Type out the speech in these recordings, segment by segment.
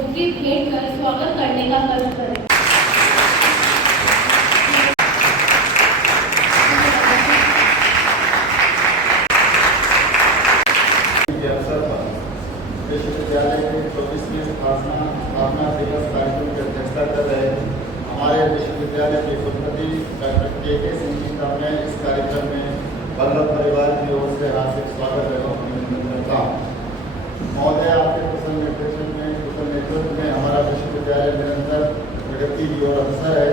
बुके भेंट कर स्वागत करने का कष्ट करें। विश्वविद्यालय के 24वीं स्थापना दिवस कार्यक्रम की अध्यक्षता कर रहे हमारे विश्वविद्यालय के कुलपति डॉक्टर के सिंह जी का मैं इस कार्यक्रम में वल्लभ परिवार की ओर से हार्दिक स्वागत एवं अभिनंदन करता हूँ। महोदय, आपके कुशल नेतृत्व में हमारा विश्वविद्यालय निरंतर प्रगति की ओर अग्रसर है।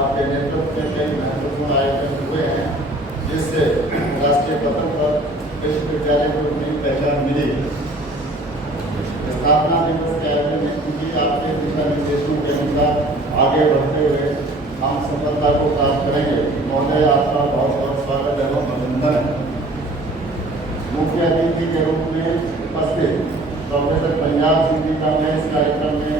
आपके नेतृत्व में कई महत्वपूर्ण आयोजन हुए हैं जिससे राष्ट्रीय पटल पर विश्वविद्यालय को नई पहचान मिली। स्थापना दिवस के आयोजन में क्योंकि आपके दिशा निर्देशों के अनुसार आगे बढ़ते हुए हम सफलता को प्राप्त करेंगे। महोदय, आपका बहुत बहुत स्वागत एवं अभिनंदन है। मुख्य अतिथि के रूप में उपस्थित प्रोफेसर पंजाब सिंह जी का मैं इस कार्यक्रम में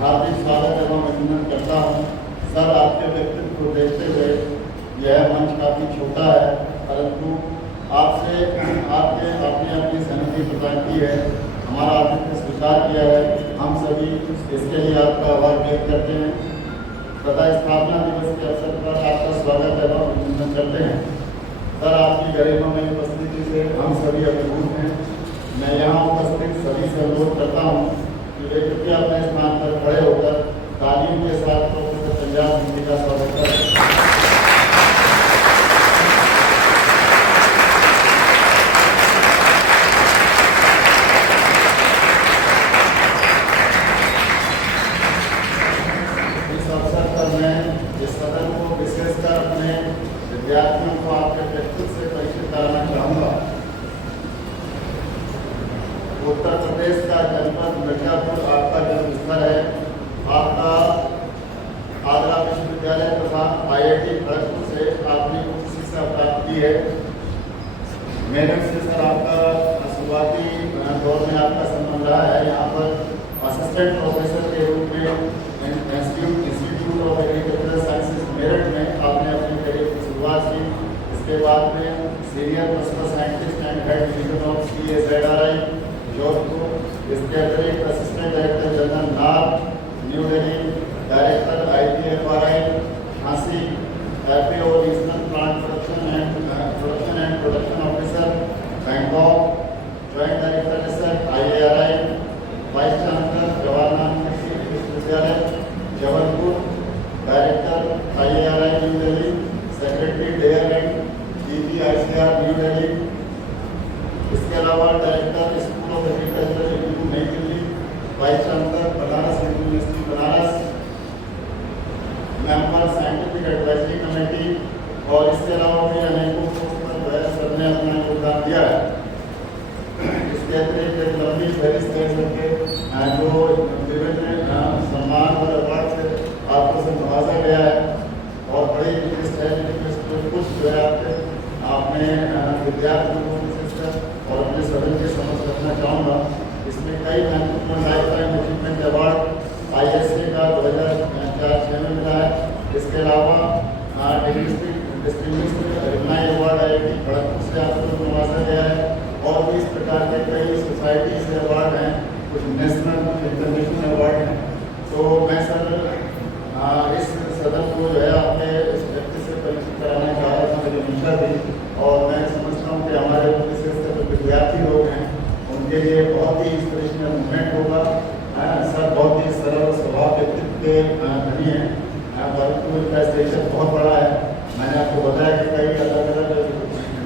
हार्दिक स्वागत एवं अभिनंदन करता हूँ। सर, आपके व्यक्तित्व को देखते हुए यह मंच काफ़ी छोटा है, परंतु आपसे आपने अपनी सहमति प्रदान की है, हमारा आतिथ्य स्वीकार किया है। हम सभी इसके लिए आपका आभार व्यक्त करते हैं तथा स्थापना दिवस के अवसर पर आपका स्वागत एवं अभिनंदन करते हैं। सर, आपकी गरिमामय उपस्थिति से हम सभी अभिभूत हैं। मैं यहाँ उपस्थित सभी से अनुरोध करता हूँ कि वे कृपया अपने स्थान पर खड़े होकर तालियों के साथ प्रोफेसर पंजाब सिंह जी का स्वागत करें। विद्यार्थियों को आपके व्यक्तित्व से परिचित कराना चाहूँगा। उत्तर प्रदेश का जनपद मिर्जापुर आपका जन्मस्थल है। आपका आगरा विश्वविद्यालय तथा IIT खड़गपुर से आपने उच्च शिक्षा प्राप्त की है। मेरठ से सर आपका शुरुआती दौर में आपका संबंध रहा है। यहाँ पर असिस्टेंट प्रोफेसर के रूप में institute of agricultural sciences Meerut में आपने अपनी करियर की शुरुआत की। इसके बाद में senior principal scientist and head division of CSIRI Jodhpur, इसके अतिरिक्त असिस्टेंट डायरेक्टर जनरल नार New Delhi, director IPFRI Jhansi, FAO regional plant production officer Bangkok, joint director research IARI, vice chancellor Jawaharlal Nehru Vishwavidyalaya Jabalpur, director IARI New Delhi, secretary डेयरलैंड DPICR न्यू दिल्ली। इसके अलावा director school of agriculture institute नई Delhi, vice chancellor Banaras university Banaras, member scientific advisory committee, और इसके अलावा भी अनेकों पोस्ट पर सर ने अपना योगदान दिया है। इसके अतिरिक्त एक लंबी फहरिस्त है सबके जो विभिन्न सम्मान और अवार्ड से आपको से नवाजा गया है और बड़ी लिस्ट है जिनमें कुछ जो है आपने विद्यार्थियों को और अपने सदन के समक्ष रखना चाहूँगा। इसमें कई महत्वपूर्ण life time achievement award ISA का 2004 में मिला है। इसके अलावा distinguished alumni award IIT Kharagpur से आपको नवाजा गया है और भी इस प्रकार के कई सोसाइटी से अवार्ड हैं, कुछ नेशनल इंटरनेशनल अवार्ड हैं। तो मैं सर इस सदन को जो है आपके इस व्यक्ति से परिचित कराने का मेरी इच्छा थी और मैं समझता हूँ कि हमारे विशेष जो विद्यार्थी लोग हैं उनके लिए बहुत ही इंस्पिरेशनल मूवमेंट होगा। सर बहुत ही सरल स्वभाव व्यक्तित्व के धनी हैं, परंतु इनका स्टेशन बहुत बड़ा है। मैंने आपको बताया कि कई अलग अलग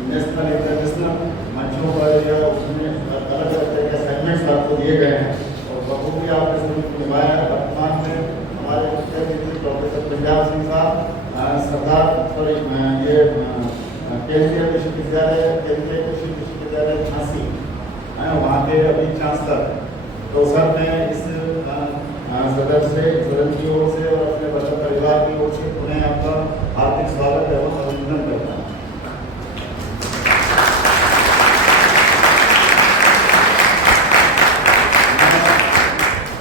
नेशनल इंटरनेशनल मंचों पर या उसमें अलग अलग तरह के सेगमेंट्स आपको दिए गए हैं और बखूबी आपने सभी निभाया है। वर्तमान में हमारे मुख्य अतिथि प्रोफेसर पंजाब सिंह साहब सरदार ये केंद्रीय कृषि विश्वविद्यालय झांसी है, वहाँ के अभी चांसलर। तो सर मैं इस सदन की ओर से और अपने वल्लभ परिवार की ओर से पुनः आपका हार्दिक स्वागत एवं अभिनंदन करता हूँ।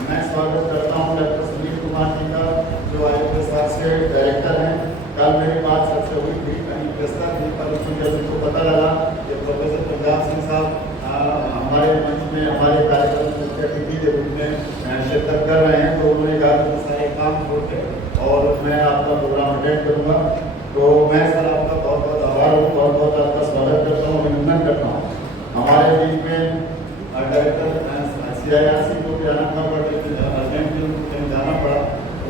मैं स्वागत करता हूँ डॉक्टर सुनील कुमार जी का, जो IFSR से डायरेक्टर हैं। कल मेरी बात सबसे हुई थी, कहीं व्यवस्था थी, पर जब उनको पता लगा कि प्रोफेसर पंजाब सिंह साहब हमारे मंच में हमारे कार्यक्रम में मुख्य अतिथि इसमें शिरकत कर रहे हैं, तो उन्होंने कहा कि सारे काम छोड़ के और मैं आपका प्रोग्राम अटेंड करूँगा। तो मैं सर आपका बहुत बहुत आभार हूँ, बहुत बहुत आपका स्वागत करता हूँ, अभिनंदन करता हूँ। हमारे बीच में डायरेक्टर CIRC को जाना था, बट अर्जेंटली कहीं जाना पड़ा।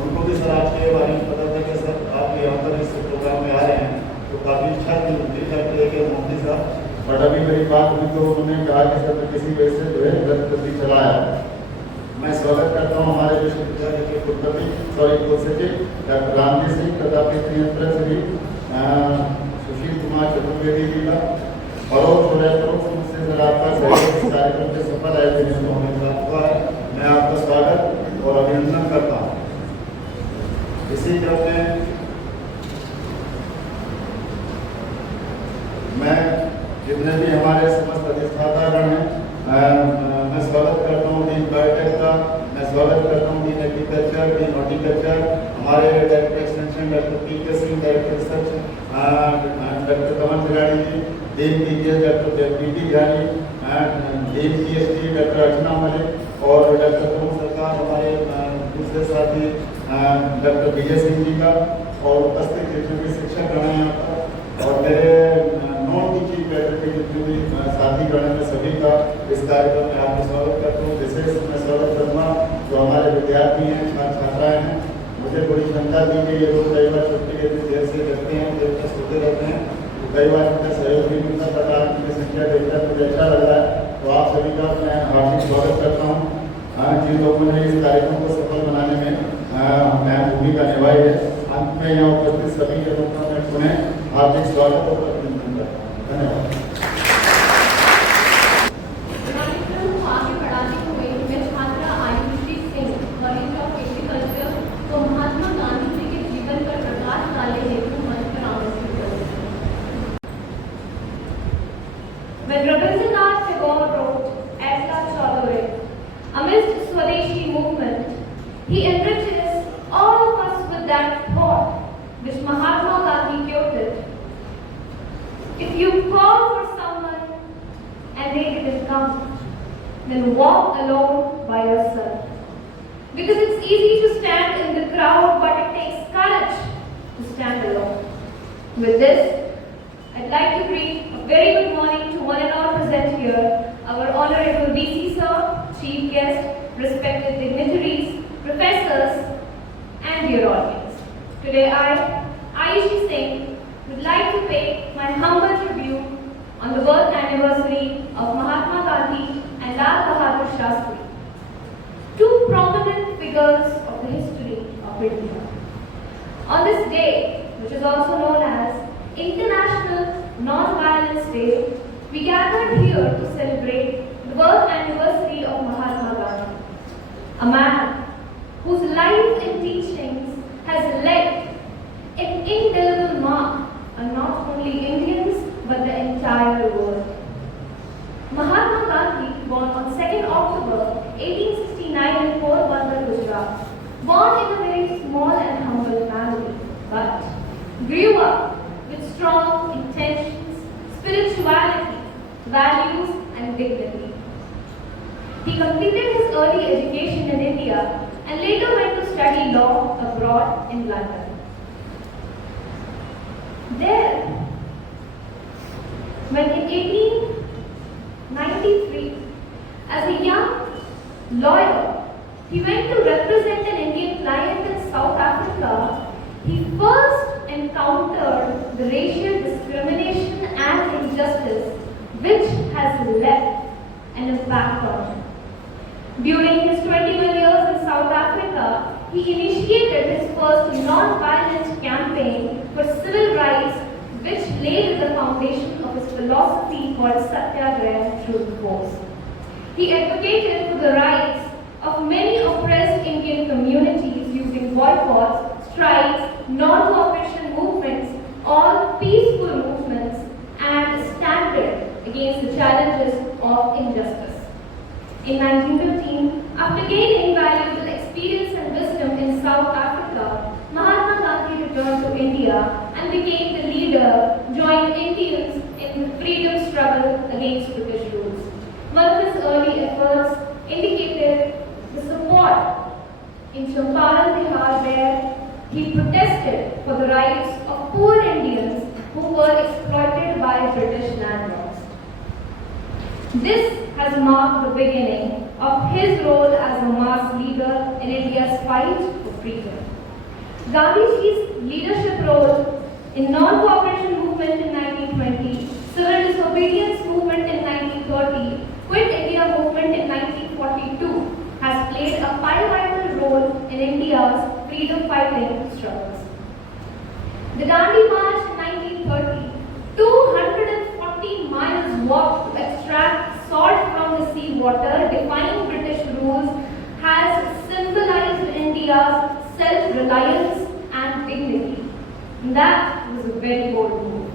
उनको भी सर आपके बारे में पता था कि सर आप यहाँ पर इस प्रोग्राम में आ रहे हैं, तो काफ़ी इच्छा थी उनकी कि मोदी साहब, बट अभी मेरी बात हुई तो उन्होंने कहा कि सर किसी वजह से जो है गतिविधि चला है। मैं स्वागत करता हूँ हमारे विश्वविद्यालय के कुलपति कुलसचिव डॉक्टर रामजी सिंह तथा प्रिंसिपल श्री सुशील कुमार चतुर्वेदी जी का, परोक्ष से सर आपका सहयोग इस कार्यक्रम के सफल आयोजन में होने प्राप्त हुआ है। मैं आपका स्वागत और अभिनंदन करता हूँ। इसी क्रम में मैं जितने भी हमारे समस्त अधिष्ठातागण हैं, मैं स्वागत करता हूँ डीन बायोटेक का, मैं स्वागत करता हूँ डीन एग्रीकल्चर, डीन हॉर्टिकल्चर, हमारे director extension doctor PK Singh, director research doctor Kamal Khiladi ji, dean PGS doctor PT Jani, dean PhD doctor Archana Malik और डॉक्टर तरुण सरकार, हमारे दूसरे साथी डॉक्टर विजय सिंह जी का, और उपस्थित जितने भी शिक्षक गण हैं यहाँ पर, और मेरे नॉन टीचिंग फैकल्टी जितने भी साथी गण हैं सभी का इस कार्यक्रम में आपका स्वागत करता हूँ। विशेष मैं स्वागत करूँगा जो हमारे विद्यार्थी हैं, छात्र छात्राएँ हैं। मुझे बड़ी शंका थी कि ये लोग कई बार छुट्टी के दिन देर से लगते हैं, देर तक सोते रहते हैं, तो कई बार उनका सहयोग भी मिलता, बट आज उनकी संख्या देखकर मुझे अच्छा लग रहा है। तो आप सभी का मैं हार्दिक स्वागत करता हूँ। जिन लोगों ने इस कार्यक्रम को सफल बनाने में अहम भूमिका निभाई है, अंत में यहाँ उपस्थित सभी के लोगों का मैं पुनः हार्दिक स्वागत और अभिनंदन करता हूँ। धन्यवाद। कार्यक्रम को आगे बढ़ाते हुए मैं छात्रा आयुषी सिंह, कॉलेज ऑफ एग्रीकल्चर, को महात्मा गांधी जी के जीवन पर प्रकाश डाले हेतु मंच पर आमंत्रित करूंगी। When Rabindranath Tagore wrote Aetla Chaudhary, amidst Swadeshi movement, he enriches all of us with that thought which Mahatma Gandhi quoted: if you call for someone and they didn't come, then walk alone by yourself. Because it's easy to stand in the crowd, but it takes courage to stand alone. With this, I'd like to greet a very good morning to one and all present here, our Honorable VC Sir, Chief Guest, respected dignitaries, professors, and dear audience. Today I, Ayushi Singh, would like to pay my humble tribute on the birth anniversary of Mahatma Gandhi and Lal Bahadur Shastri, two prominent figures of the history of India. On this day, which is also known as International Non-Violence Day, we gathered here to celebrate the birth anniversary of Mahatma Gandhi, a man whose life and teachings has left an indelible mark on not only Indians but the entire world. Mahatma Gandhi, born on 2nd October 1869 in Porbandar, Gujarat, born in a very small and humble family, but grew up with strong intentions, spirituality, values, and dignity. He completed his early education in India and later went to study law abroad in London. There, when in 1893, as a young lawyer, he went to represent an Indian client in South Africa, he first encountered the racial discrimination and injustice which has left an impact on him. During his 21 years in South Africa, he initiated his first non-violent campaign for civil rights, which laid the foundation of his philosophy called Satyagraha through force. He advocated for the rights of many oppressed Indian communities using boycotts, strikes, non-cooperation movements, all peaceful movements, and standard against the challenges of injustice. In 1915, after gaining valuable experience and wisdom in South Africa, Mahatma Gandhi returned to India and became the leader, joined Indians in the freedom struggle against British rule. One of his early efforts indicated in Champaran, Bihar, where he protested for the rights of poor Indians who were exploited by British landlords. This has marked the beginning of his role as a mass leader in India's fight for freedom. Gandhiji's leadership role in non-cooperation movement in 1920, civil disobedience movement in 1930, Quit India movement in 1942 has played a pivotal role in India's freedom fighting struggles. The Dandi March in 1930, 240 miles walk to extract salt from the sea water, defying British rules, has symbolized India's self-reliance and dignity. And that was a very bold move.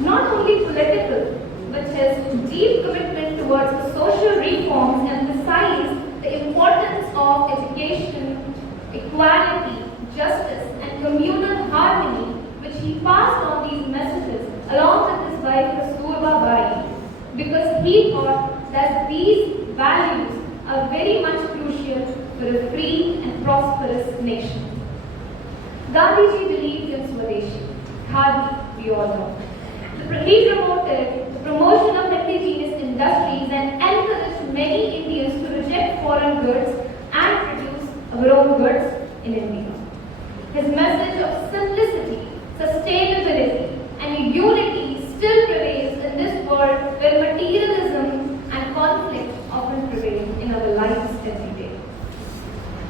Not only political, but his deep commitment towards the social reforms emphasized the importance of education, equality, justice, and communal harmony, which he passed on these messages along with his wife Kasturba Bai, because he thought that these values are very much crucial for a free and prosperous nation. Gandhiji believed in Swadeshi, Khadi, we all know. He promoted the promotion of indigenous industries and encouraged many Indians to reject foreign goods and produce our own goods in India. His message of simplicity, sustainability, and unity still prevails in this world where materialism and conflict often prevail in our lives every day.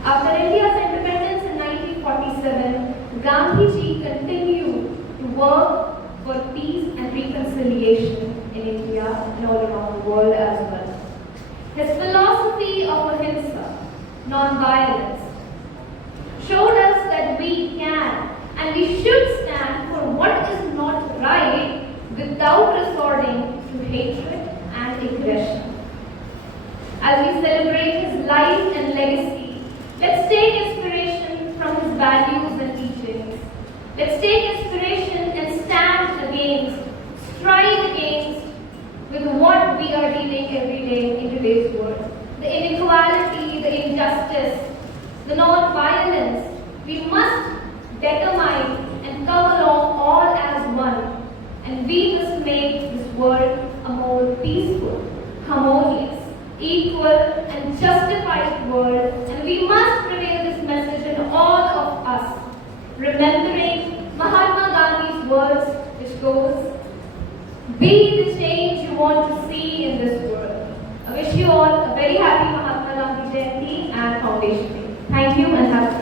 After India's independence in 1947, Gandhiji continued to work for peace and reconciliation in India and all around the world as well. His philosophy of ahimsa, non-violence, showed us that we can and we should stand for what is not right without resorting to hatred and aggression. As we celebrate his life and legacy, let's take inspiration from his values and teachings. Let's take inspiration and stand against, strive against with what we are dealing every day in today's world. The inequality, the injustice, the non-violence. We must determine and come along all as one. And we must make this world a more peaceful, harmonious, equal and justified world. And we must prevail this message in all of us. Remembering Mahatma Gandhi's words, which goes, "Be the change you want to see in this world." I wish you all a very happy Mahatma Gandhi Jayanti and Foundation Day. Thank you and have a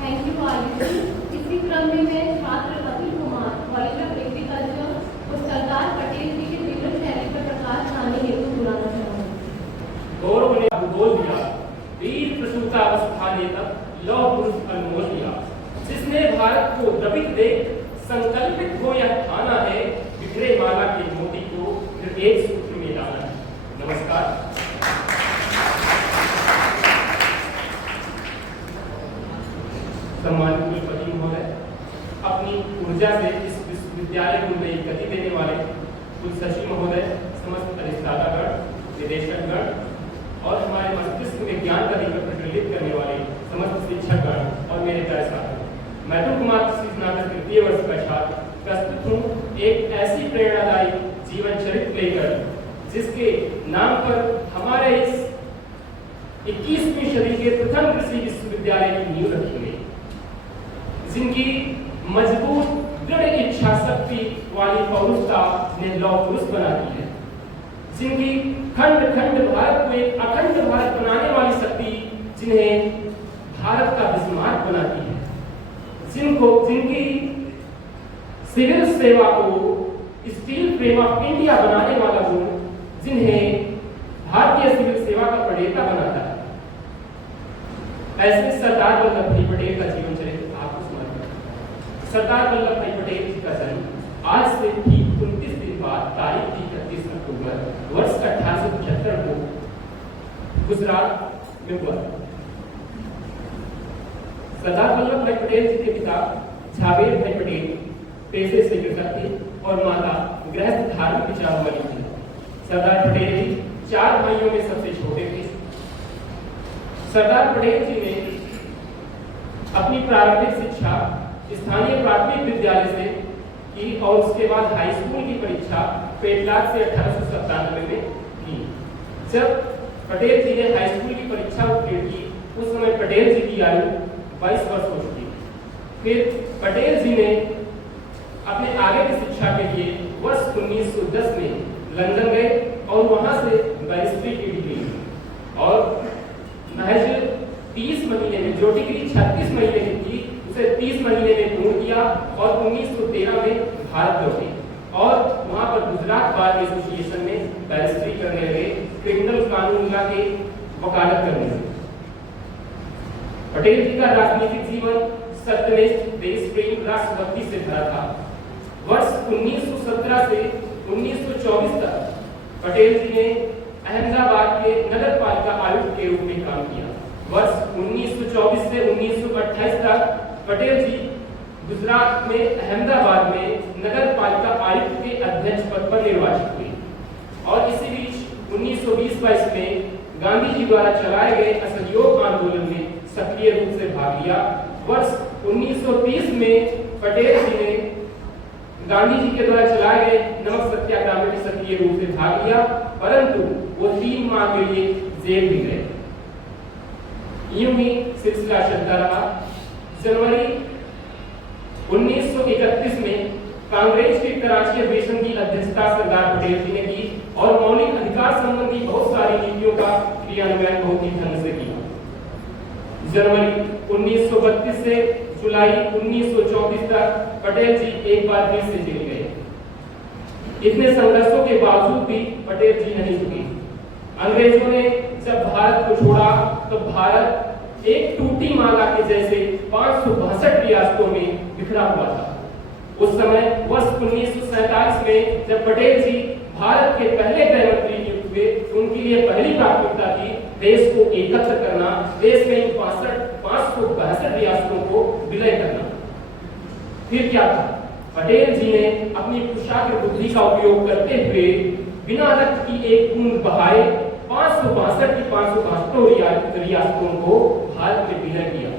Thank you, Aditi. इसी क्रम में मैं छात्र अतुल Kumar college of agriculture को सरदार पटेल जी के जीवन शैली पर प्रकाश डालने हेतु बुलाना चाहूँगी। गौरव ने बोल दिया, वीर प्रसूतावस्था ने तक लौह पुरुष अनमोल दिया, जिसने भारत को द्रवित देख संकल्पित हो यह ठाना है, बिखरे माला के मोती को फिर एक सूत्र में डाला है। नमस्कार। सम्मानित कुलपति महोदय, अपनी ऊर्जा से इस विश्वविद्यालय को नई गति देने वाले कुलसचिव महोदय, समस्त अधिष्ठातागण, निदेशकगण और हमारे मस्तिष्क में ज्ञान का दीपक प्रज्वलित करने वाले समस्त शिक्षकगण और मेरे प्यारे साथियों, मैं अतुल कुमार स्नातक तृतीय वर्ष का छात्र प्रस्तुत हूँ एक ऐसी प्रेरणादायी जीवन चरित्र लेकर, जिसके नाम पर हमारे इस 21वीं सदी के प्रथम कृषि विश्वविद्यालय की नींव रखी गई, जिनकी मजबूत दृढ़ इच्छा शक्ति वाली पौरुषता ने लौह पुरुष बनाती है, जिनकी खंड खंड भारत को एक अखंड भारत बनाने वाली शक्ति जिन्हें भारत का बिस्मार्क बनाती है, जिनकी सिविल सेवा को स्टील फ्रेम ऑफ इंडिया बनाने वाला गुण जिन्हें भारतीय सिविल सेवा का प्रणेता बनाता है, ऐसे सरदार वल्लभ भाई पटेल का जीवन चरित्र आपको समर्पित। सरदार वल्लभ भाई पटेल जी का जन्म आज से ठीक 29 दिन बाद तारीख 31 अक्टूबर वर्ष 1875 को गुजरात में हुआ। सरदार वल्लभ भाई पटेल जी के पिता झावेर भाई पटेल पेशे से कृषक थे और माता गृहस्थ धार्मिक विचारों वाली थी। सरदार पटेल जी 4 भाइयों में सबसे छोटे थे। सरदार पटेल जी ने अपनी प्रारंभिक शिक्षा स्थानीय प्राथमिक विद्यालय से की और उसके बाद हाई स्कूल की परीक्षा पेटलाद से 1897 में की। जब पटेल जी ने हाई स्कूल की परीक्षा उत्तीर्ण की उस समय पटेल जी की आयु 22 वर्ष हो चुकी। फिर पटेल जी ने अपने आगे की शिक्षा के लिए वर्ष 1910 में लंदन गए और वहां से बैरिस्ट्री की डिग्री ली और महज 30 महीने में, जो डिग्री 36 महीने की थी उसे 30 महीने में पूर्ण किया और 1913 में भारत लौटे और वहां पर गुजरात बार एसोसिएशन में बैरिस्ट्री करने लगे, क्रिमिनल कानून के वकालत करने लगे। पटेल जी का राजनीतिक जीवन सत्यनिष्ठ, देशप्रेम, राष्ट्रभक्ति से भरा था। वर्ष 1917 से 1924 तक पटेल जी ने अहमदाबाद के नगर पालिका आयुक्त के रूप में काम किया। वर्ष 1924 से 1928 तक पटेल जी गुजरात में अहमदाबाद में नगर पालिका आयुक्त के अध्यक्ष पद पर निर्वाचित हुए और इसी बीच 1920-22 में गांधी जी द्वारा चलाए गए असहयोग आंदोलन में सक्रिय रूप से भाग लिया। वर्ष 1930 में पटेल जी ने गांधी जी के द्वारा चलाए गए नमक सत्याग्रह में सक्रिय रूप से भाग लिया, परंतु वो 3 माह के लिए जेल भी गए। यूं ही सिलसिला चलता रहा। जनवरी 1931 में कांग्रेस के कराची अधिवेशन की अध्यक्षता सरदार पटेल जी ने की और मौलिक अधिकार संबंधी बहुत सारी नीतियों का क्रियान्वयन बहुत ही ढंग से किया। जनवरी 1932 से जुलाई 1924 तक पटेल जी एक बार फिर से जेल गए। इतने संघर्षों के बावजूद भी पटेल जी नहीं झुके। अंग्रेजों ने जब भारत को छोड़ा तो भारत एक टूटी माला के जैसे 562 रियासतों में बिखरा हुआ था। उस समय वर्ष 1947 में जब पटेल जी भारत के पहले गृह मंत्री नियुक्त हुए, उनके लिए पहली प्राथमिकता थी देश को एकत्र करना, देश में 562 रियासतों को विलय करना। फिर क्या था? पटेल जी ने अपनी कुशाग्र बुद्धि का उपयोग करते हुए बिना रक्त की एक बूंद बहाए 562 की 562 रियासतों को भारत में विलय किया।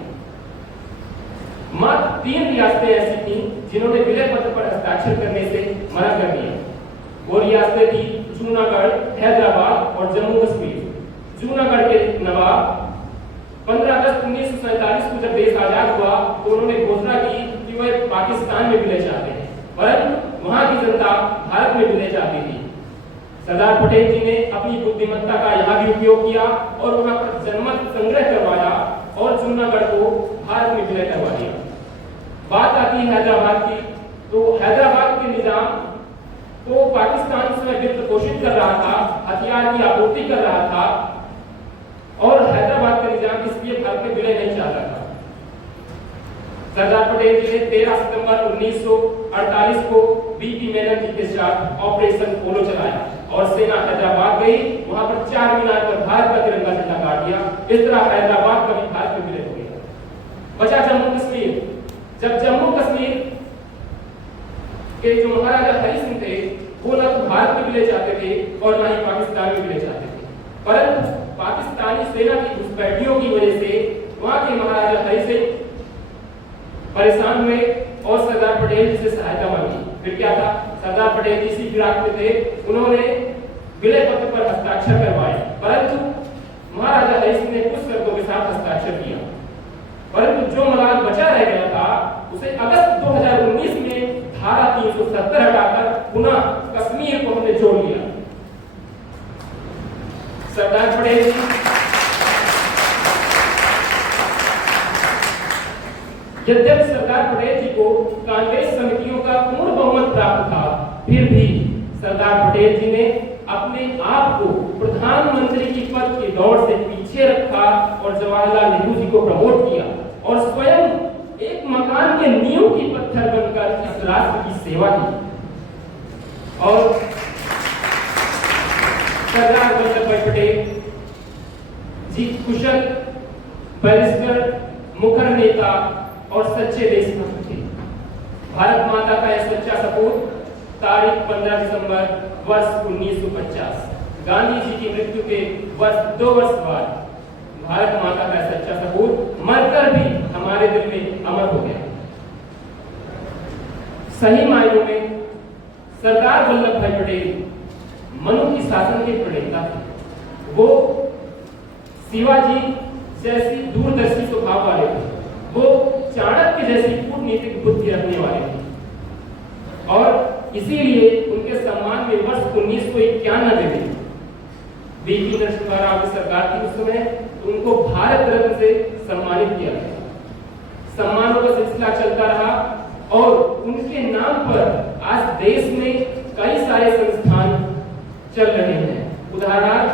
मात्र 3 रियासतें ऐसी थीं जिन्होंने विलय पत्र पर हस्ताक्षर करने से मना कर दिया। वो रियासतें थी जूनागढ़, हैदराबाद और जम्मू कश्मीर। जूनागढ़ के नवाब 15 अगस्त 1947 को जब देश आजाद हुआ तो उन्होंने घोषणा की कि वह पाकिस्तान में विलय चाहते हैं, परंतु वहां की जनता भारत में विलय चाहती थी। सरदार पटेल जी ने अपनी बुद्धिमत्ता का यहाँ भी उपयोग किया और वहां पर जनमत संग्रह करवाया और जूनागढ़ को भारत में विलय करवा दिया। बात आती है हैदराबाद की, तो हैदराबाद के निजाम तो पाकिस्तान उस समय वित्त पोषित कर रहा था, हथियार की आपूर्ति कर रहा था और हैदराबाद का निजाम इसलिए भारत में विलय नहीं चाहता था। सरदार पटेल जी ने 13 सितंबर 1948 को बीपी मेनन जी के साथ ऑपरेशन पोलो चलाया और सेना हैदराबाद गई। वहां पर 4 मीनार पर भारत का तिरंगा झंडा गाड़ दिया। इस तरह हैदराबाद का भी भारत में विलय हो गया। बचा जम्मू कश्मीर। जब जम्मू कश्मीर के जो महाराजा हरि सिंह थे वो न तो भारत में विलय चाहते थे और न ही पाकिस्तान में विलय चाहते थे, परंतु पाकिस्तानी सेना की घुसपैठियों की वजह से वहां के महाराजा हरि सिंह परेशान हुए और सरदार पटेल जी से सहायता मांगी। फिर क्या था? सरदार पटेल जी इसी फिराक में थे, उन्होंने विलय पत्र पर हस्ताक्षर करवाए, परंतु महाराजा हरि सिंह ने कुछ शर्तों के साथ हस्ताक्षर किया, परंतु जो मलाल बचा रह गया था उसे अगस्त 2019 में धारा 370 हटाकर पुनः कश्मीर को हमने जोड़ लिया। सरदार पटेल जी यद्यपि सरदार पटेल जी को कांग्रेस समितियों का पूर्ण बहुमत प्राप्त था, फिर भी सरदार पटेल जी ने अपने आप को प्रधानमंत्री की पद की दौड़ से पीछे रखा और जवाहरलाल नेहरू जी को प्रमोट किया और स्वयं एक मकान के नींव की पत्थर बनकर इस राष्ट्र की सेवा की। और सरदार वल्लभ भाई पटेल जी कुशल बैरिस्टर, मुखर नेता और सच्चे देशभक्त थे। भारत माता का यह सच्चा सपूत तारीख 15 दिसंबर वर्ष 1950 गांधी जी की मृत्यु के 2 वर्ष बाद भारत माता का सच्चा सपूत मरकर भी हमारे दिल में अमर हो गया। सही मायनों में सरदार वल्लभ भाई पटेल मनु की शासन के प्रणेता थे। वो शिवाजी जैसी दूरदर्शी स्वभाव वाले थे। वो चाणक्य जैसी कूटनीतिक बुद्धि रखने वाले थे और इसीलिए उनके सम्मान में वर्ष 1991 में बीपी नरसिम्हा राव की सरकार थी उस समय, तो उनको भारत रत्न से सम्मानित किया गया। सम्मानों का सिलसिला चलता रहा और उनके नाम पर आज देश में कई सारे संस्थान चल रहे हैं। उदाहरणार्थ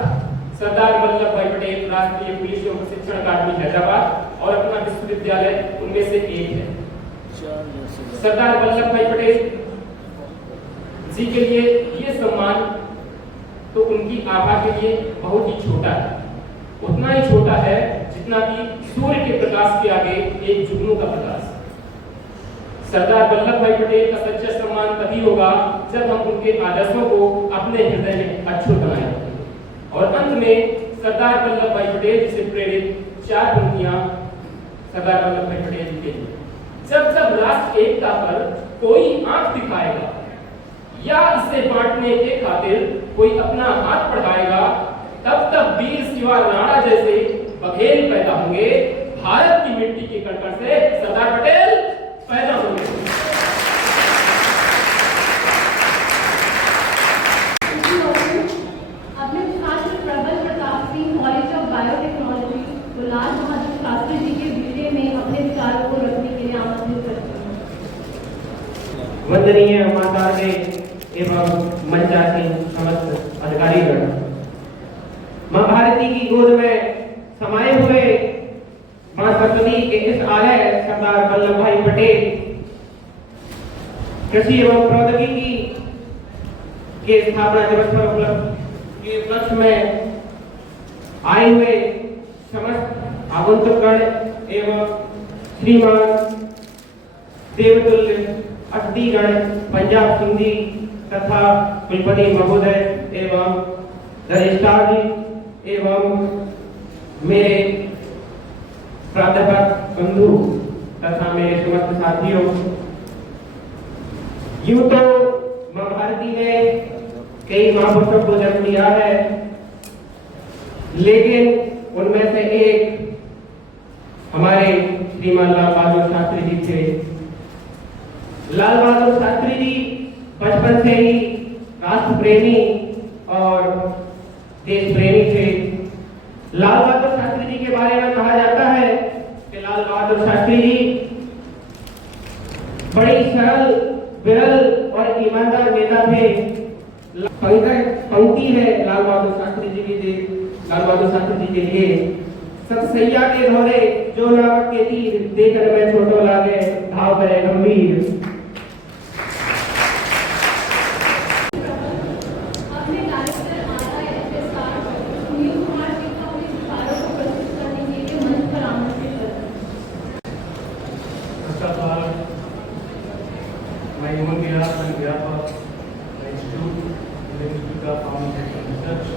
सरदार वल्लभ भाई पटेल राष्ट्रीय पुलिस एवं प्रशिक्षण अकादमी हैदराबाद और अपना विश्वविद्यालय उनमें से एक है। सरदार वल्लभ भाई पटेल जी के लिए ये सम्मान तो उनकी आभा के लिए बहुत ही छोटा है, उतना ही छोटा है जितना कि सूर्य के प्रकाश के आगे एक जुगनू का प्रकाश। सरदार वल्लभ भाई पटेल का सच्चा सम्मान तभी होगा जब हम उनके आदर्शों को अपने हृदय में अक्षुण्ण बनाएं। और अंत में सरदार वल्लभ भाई पटेल से प्रेरित 4 पंक्तियां सरदार वल्लभ भाई पटेल जी के लिए। जब जब राष्ट्र एकता पर कोई आंख दिखाएगा या इसे बांटने के खातिर कोई अपना हाथ बढ़ाएगा, तब तब वीर शिवा राणा जैसे बघेल पैदा होंगे। भारत की मिट्टी के कण से सरदार पटेल पैदा होंगे। अपने छात्र प्रबल प्रताप सिंह कॉलेज ऑफ बायोटेक्नोलॉजी को लाल बहादुर शास्त्री जी के विषय में अपने विचारों को रखने के लिए आमंत्रित करती हूँ। वंदनीय माताएं एवं मंचासीन समस्त अधिकारीगण, मां भारती की गोद में समाये हुए मां सरस्वती के इस आलय सरदार वल्लभ भाई पटेल कृषि एवं प्रौद्योगिकी के स्थापना दिवस पर के उपलक्ष्य में आए हुए समस्त आगंतुकगण एवं श्रीमान देवतुल्य अतिथिगण, पंजाब सिंधी तथा कुलपति महोदय एवं रजिस्ट्रार जी एवं मेरे प्राध्यापक बंधु तथा मेरे समस्त साथियों, यूं तो मां भारती ने कई महापुरुषों को जन्म दिया है, लेकिन उनमें से एक हमारे श्रीमान लाल बहादुर शास्त्री जी थे। लाल बहादुर शास्त्री जी बचपन से ही राष्ट्र प्रेमी और देश प्रेमी थे। लाल बहादुर शास्त्री जी के बारे में कहा जाता है कि लाल बहादुर शास्त्री जी बड़ी सरल, विरल और ईमानदार नेता थे। पंक्ति है लाल बहादुर शास्त्री जी के लिए, सतसैया के घोड़े जो नावक के तीर, देकर मैं छोटो लागे भाव करे गंभीर। अपने डायरेक्टर माता एचएसआर सुनील कुमार जी को अपने विचारों को प्रस्तुत करने के लिए मंच पर आमंत्रित करते हैं। My human behalf and behalf of the Institute and the Institute of Foundation Research,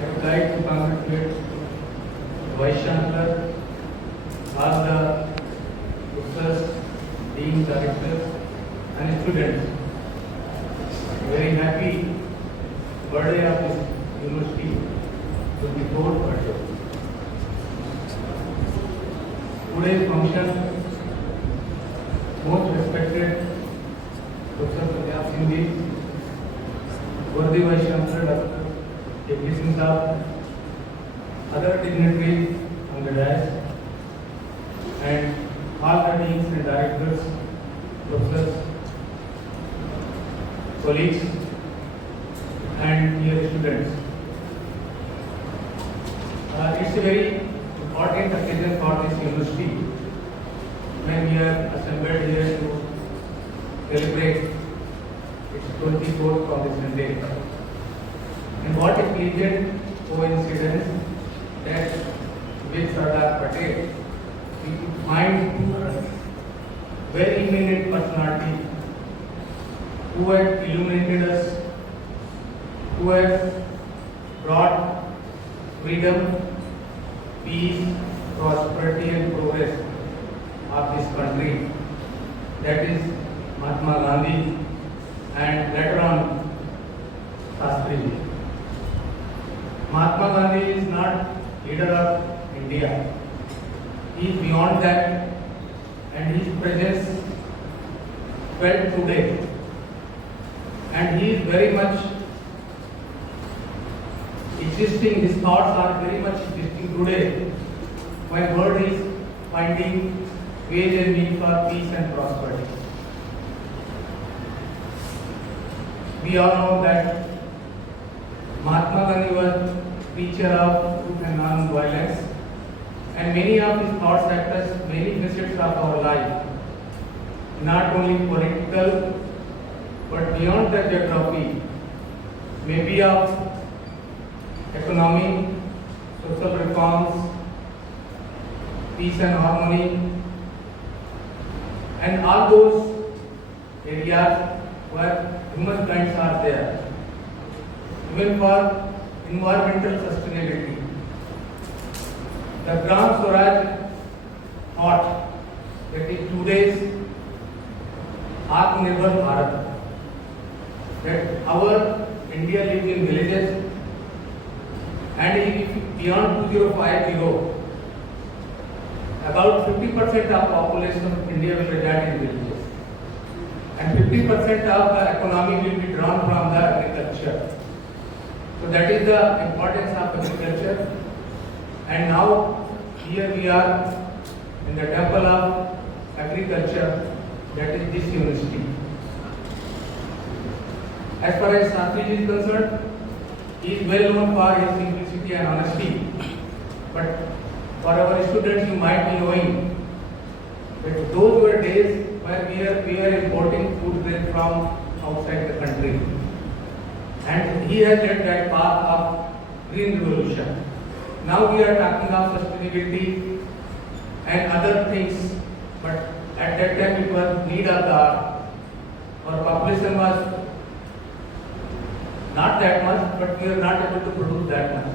I would like to congratulate the Vice Chancellor, all the professors, deans, directors, and students. Very happy birthday of this university, 24th birthday. Today's function, most respected Professor Punjab Singh ji, worthy Vice Chancellor Dr. K.P. Singh Saab, other dignitaries on the dais, and all the deans and directors, professors, colleagues, and dear students. It's a very important occasion for this university when we are assembled here to celebrate its 24th Foundation Day. And what a pleasant coincidence that with Sardar Patel we could find two very eminent personalities who have illuminated us, who have brought freedom peace, prosperity and progress of this country. That is Mahatma Gandhi and later on Shastri Ji. Mahatma Gandhi is not leader of India. He is beyond that, and his presence felt today. And he is very much existing, his thoughts are very much existing today when world is finding ways and means for peace and prosperity. We all know that Mahatma Gandhi was preacher of truth and non-violence, and many of his thoughts touch many facets of our life, not only political but beyond the geography, maybe of economy, social reforms, peace and harmony, and all those areas where human kinds are there. Even for environmental sustainability. The Gram Swaraj thought that in today's Atmanirbhar Bharat, that our India lives in villages, and if beyond 2050, about 50% of population of India will reside in villages, and 50% of the economy will be drawn from the agriculture. So that is the importance of agriculture. And now here we are in the temple of agriculture, that is this university. As far as Shastri Ji is concerned, he is well known for his simplicity and honesty. But for our students, you might be knowing that those were days when we are importing food grain from outside the country. And he has led that path of green revolution. Now we are talking of sustainability and other things, but at that time it was need of the hour. Our population was not that much, but we are not able to produce that much.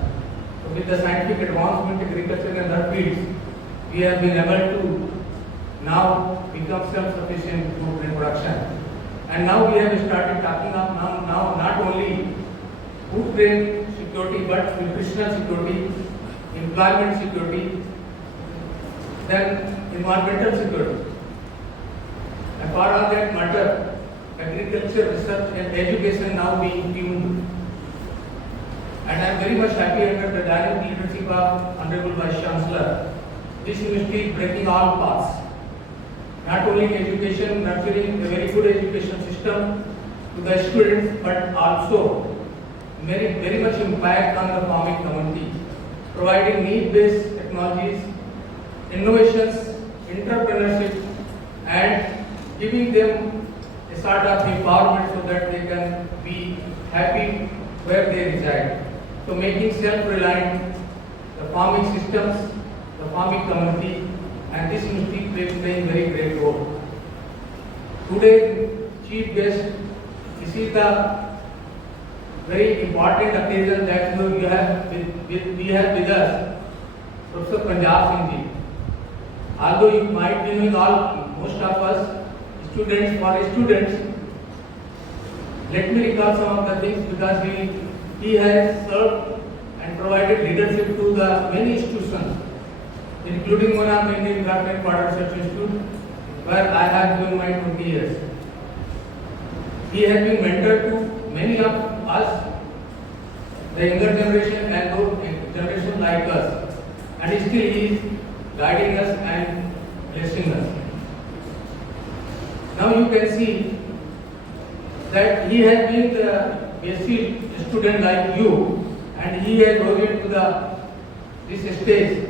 So with the scientific advancement in agriculture and other fields, we have been able to now become self-sufficient in food grain production. And now we have started talking of now not only food grain security, but nutritional security, employment security, then environmental security. And for all that matter, agriculture, research and education now being tuned. And I am very much happy under the dynamic leadership of Honorable Vice Chancellor. This university is breaking all paths. Not only in education, nurturing a very good education system to the students, but also very much impact on the farming community, providing need-based technologies, innovations, entrepreneurship, and giving them a sort of empowerment so that they can be happy where they reside. So making self-reliant the farming systems, the farming community, and this university playing very great role. Today, chief guest, this is the very important occasion that we have with us, Professor Punjab Singh Ji. Although you might be knowing most of us, students, let me recall some of the things because he has served and provided leadership to the many institutions, including one of Indian Government Further Research Institute, where I have given my 20 years. He has been mentor to many of us, the younger generation and those generation like us, and still he is guiding us and blessing us. Now you can see that he has been the basic student like you, and he has risen to this stage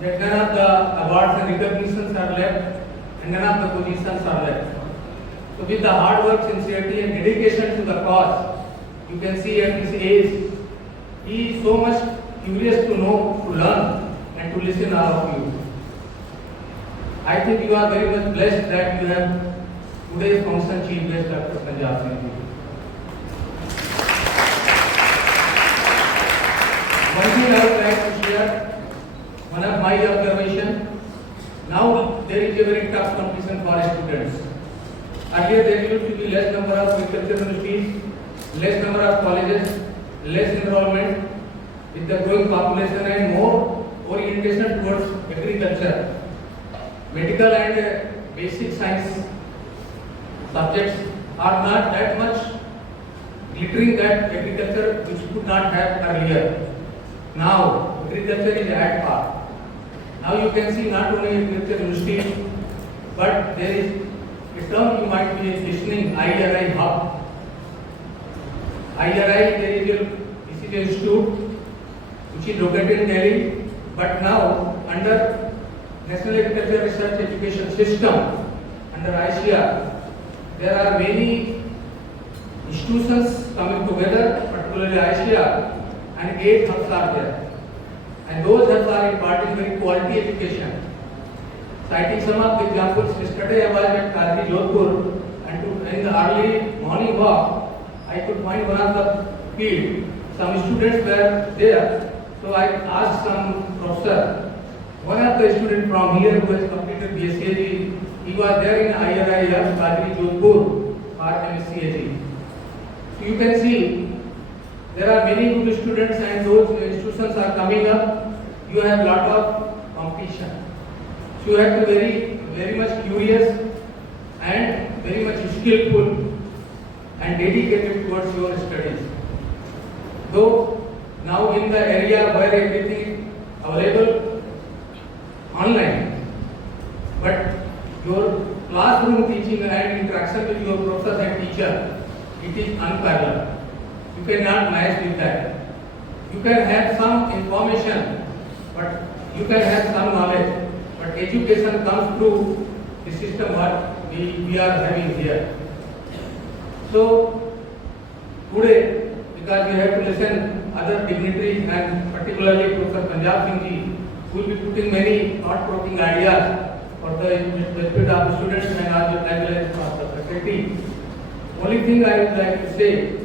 that none of the awards and recognitions are left and none of the positions are left. So with the hard work, sincerity and dedication to the cause, you can see at his age, he is so much curious to know, to learn and to listen all of you. I think you are very much blessed that you have today's function chief guest Dr. Punjab Singh Ji. One thing I would like to share my observation, now there is a very tough competition for students. Earlier there used to be less number of agricultural universities, less number of colleges, less enrollment. With the growing population and more orientation towards agriculture, medical and basic science subjects are not that much glittering that agriculture which could not have earlier. Now agriculture is at par. Now you can see not only agriculture university, but there is a term you might be listening, IRI hub. IRI, this is an institute which is located in Delhi, but now under National Agriculture Research Education System, under ICR, there are many institutions coming together, particularly ICR, and 8 hubs are there. And those hubs are imparting very quality education. Citing some of the examples, yesterday I was at Kadri Jodhpur, and in the early morning walk, I could find one of the field. Some students were there. So I asked some professor, one of the students from here who has completed BSc, he was there in IRI of Kadri Jodhpur for MSc. So you can see there are many good students and those institutions are coming up. You have lot of competition. So you have to be very much curious and very much skillful and dedicated towards your studies. Though now in the area where everything is available online, but your classroom teaching and interaction with your professors and teacher, it is unparalleled. You cannot match with that. You can have some information, but you can have some knowledge, but education comes through the system what we are having here. So today, because we have to listen other dignitaries and particularly Professor Punjab Singh Ji, who will be putting many thought-provoking ideas for the benefit of the students and as well as for the faculty. Only thing I would like to say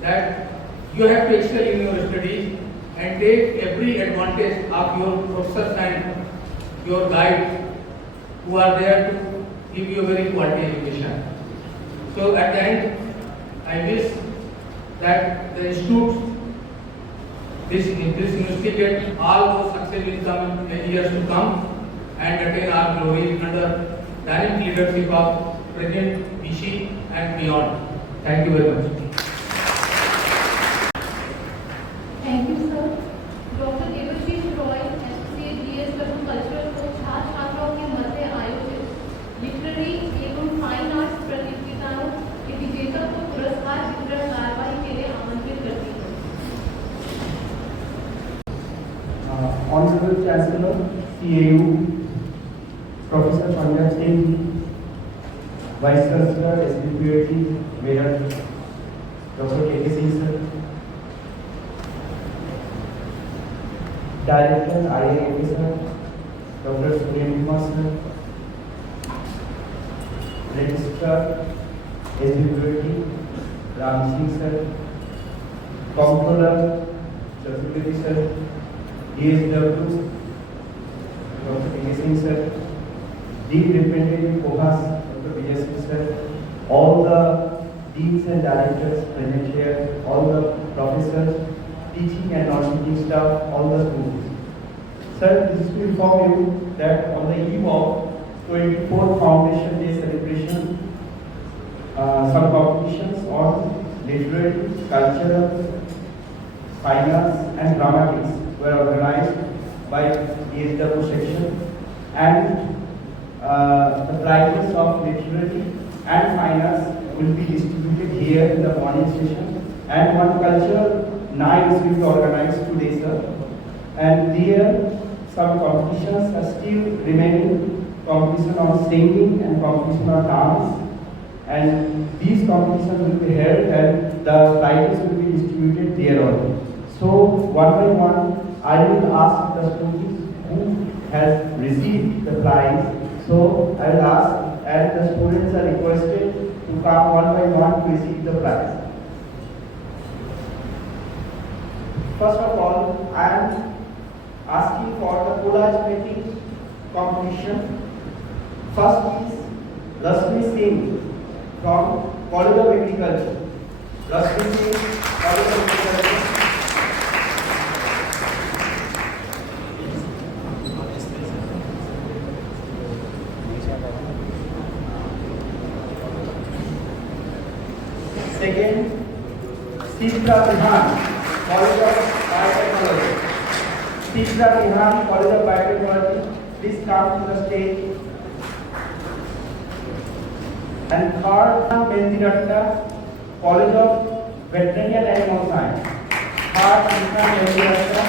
that you have to excel in your studies and take every advantage of your professors and your guides who are there to give you a very quality education. So at the end, I wish that the institutes, this university get all those success will come in years to come and attain our glory under dynamic leadership of President Bishi and beyond. Thank you very much. Thank you, sir. Dr. Devashish Roy, Associate DS कटु कल्चरल को छात्र छात्राओं के मध्य आयोजित लिटरेरी एवं fine arts प्रतियोगिताओं के विजेता को पुरस्कार वितरण कार्यवाही के लिए आमंत्रित करती हूँ। Honorable Chancellor, CAU, Professor Punjab Singh, Vice Chancellor, SBPUT, Meerut, Dr. K.K. Singh sir, Director, IIFA sir, Dr. Sunil Kumar sir, Registrar, SBPUT, Ram Singh sir, Comptroller, Chaturvedi sir, DSW, Dr. K.K. Singh sir, Dean Representative Kohas, Dr. Vijay Singh sir, all the deans and directors present here, all the professors, teaching and non-teaching staff, all the students. Sir, this is to inform you that on the eve of 24th Foundation Day celebration, some competitions on literary, cultural, fine arts and dramatics were organized by DSW section, and the prizes of literary and fine arts will be distributed here in the morning session, and one cultural night will be organized today, sir. And there some competitions are still remaining, competition on singing and competition on dance, and these competitions will be held and the prizes will be distributed there only. So one by one, I will ask the students who has received the prize. So I will ask, and the students are requested to come one by one to receive the prize. First of all, I asking for the collage making competition. First is Lasmi Singh from College of Agriculture. Lasmi Singh, College of Agriculture. Second, Sidra Bihan, College of Biotechnology. Sidra Bihan, College of Biotechnology. Please come to the stage. And third, Mendiratta, College of Veterinary and Animal Science. Third, Mendiratta,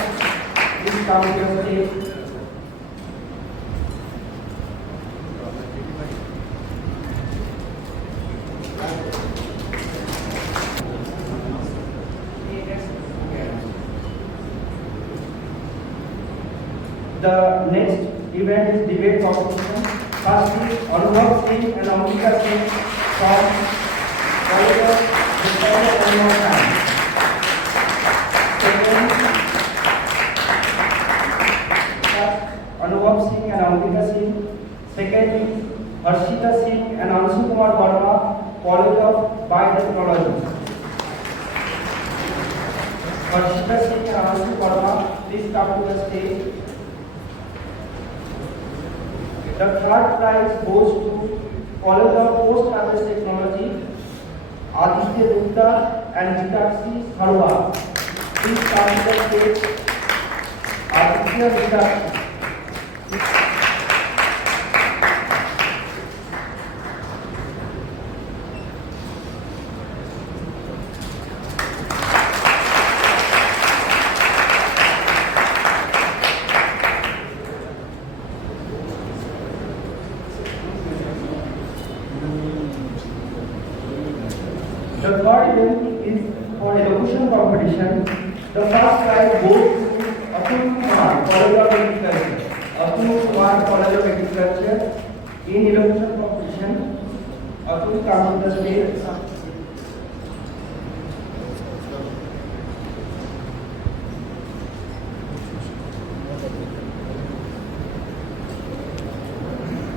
please come to the stage. The next event is debate competition. First is Anubhav Singh and Amrita Singh from College of Veterinary and Animal Science. Second, Anubhav Singh and Amrita Singh. Second is Harshita Singh and Anshu Kumar Verma, College of Biotechnology. Harshita Singh and Anshu Verma, please come to the stage. The third prize goes to College of Post Harvest Technology, Aditya Gupta and Jitakshi Harwa. Please come to the stage. Aditya Jitakshi. The third event is for elocution competition. The first prize goes to Atul Kumar, College of Agriculture. Atul Kumar, College of Agriculture. In elocution competition, Atul come to the stage.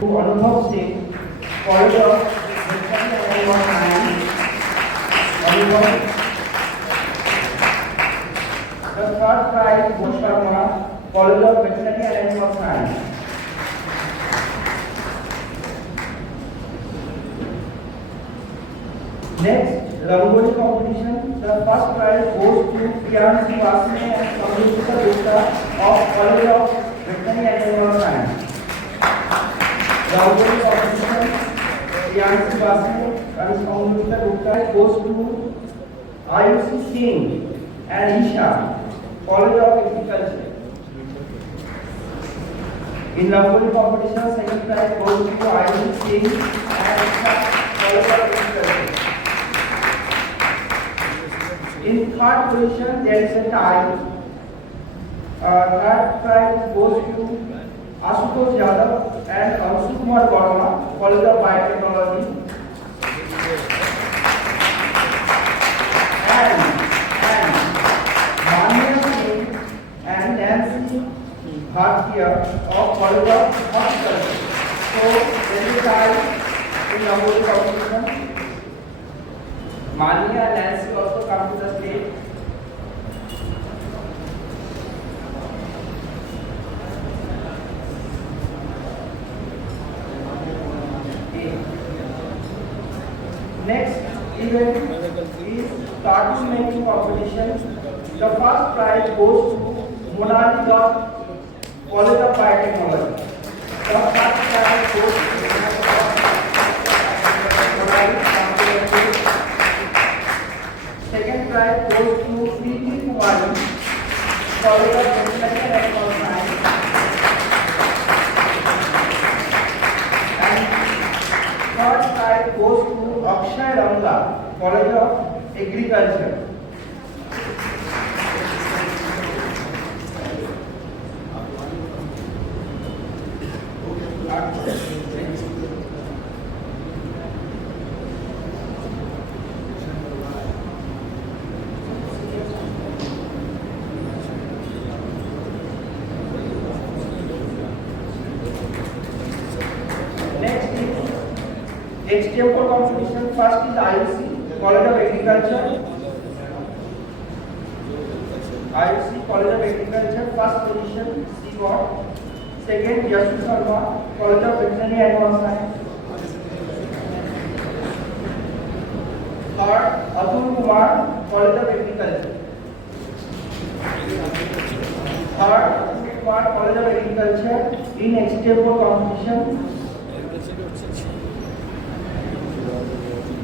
To Anubhav Singh, College of Veterinary and Animal Science. The third prize goes to Sharma, College of Veterinary and Animal Science. Next, Rangoli competition. The first prize goes to Priyanshi Vasne and Amrita Gupta of College of Veterinary and Animal Science. Rangoli competition. Priyanshi Vasne and Amrita Gupta goes to Ayushi Singh and Isha, College of Agriculture. In Rangoli competition, second prize goes to Ayushi Singh and Isha, College of Agriculture. In third position, there is a tie. Third prize goes to Ashutosh Yadav and Anshu Kumar Verma, College of Biotechnology. And Manya Singh and Nancy Bhatia of College of Horticulture. So, there is a tie in Rangoli competition. Manya and Nancy also come to the stage. Next event is cartoon making competition. The first prize goes to Monali Dutt, College of Biotechnology. The first prize goes to Monali Dutt. Second prize goes to Preeti Kumari, College of Veterinary and Animal Science. And third prize goes to Akshay Ramla, College of Agriculture. HTM4 competition. First is IUC College of Agriculture. IUC College of Agriculture, first position, C got. Second, Yasu Sharma, College of Veterinary Animal Science. Third, Atul Kumar, College of Agriculture. Third, Atul Kumar, College of Agriculture in HTM4 competition.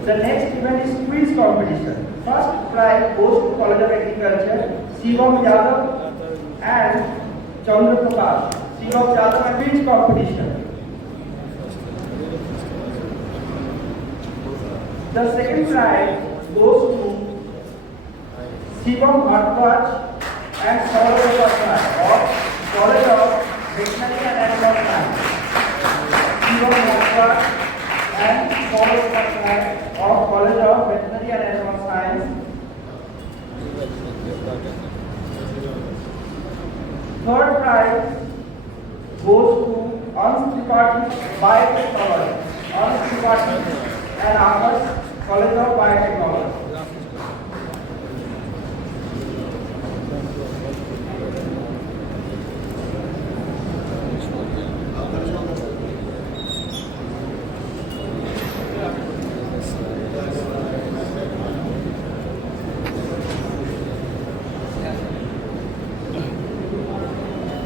The next event is quiz competition. First prize goes to College of Agriculture, Shivam Yadav and Chandra Prakash. Shivam Yadav and quiz competition. The second prize goes to Shivam Bhattacharya and Saurabh Bhattacharya of College of Veterinary and Animal Science. Shivam Bhattacharya and Saurabh Bhattacharya of College of Veterinary and Animal Science. Third prize goes to Ans Tripathi Biotechnology. Ans Tripathi and Aakash, College of Biotechnology.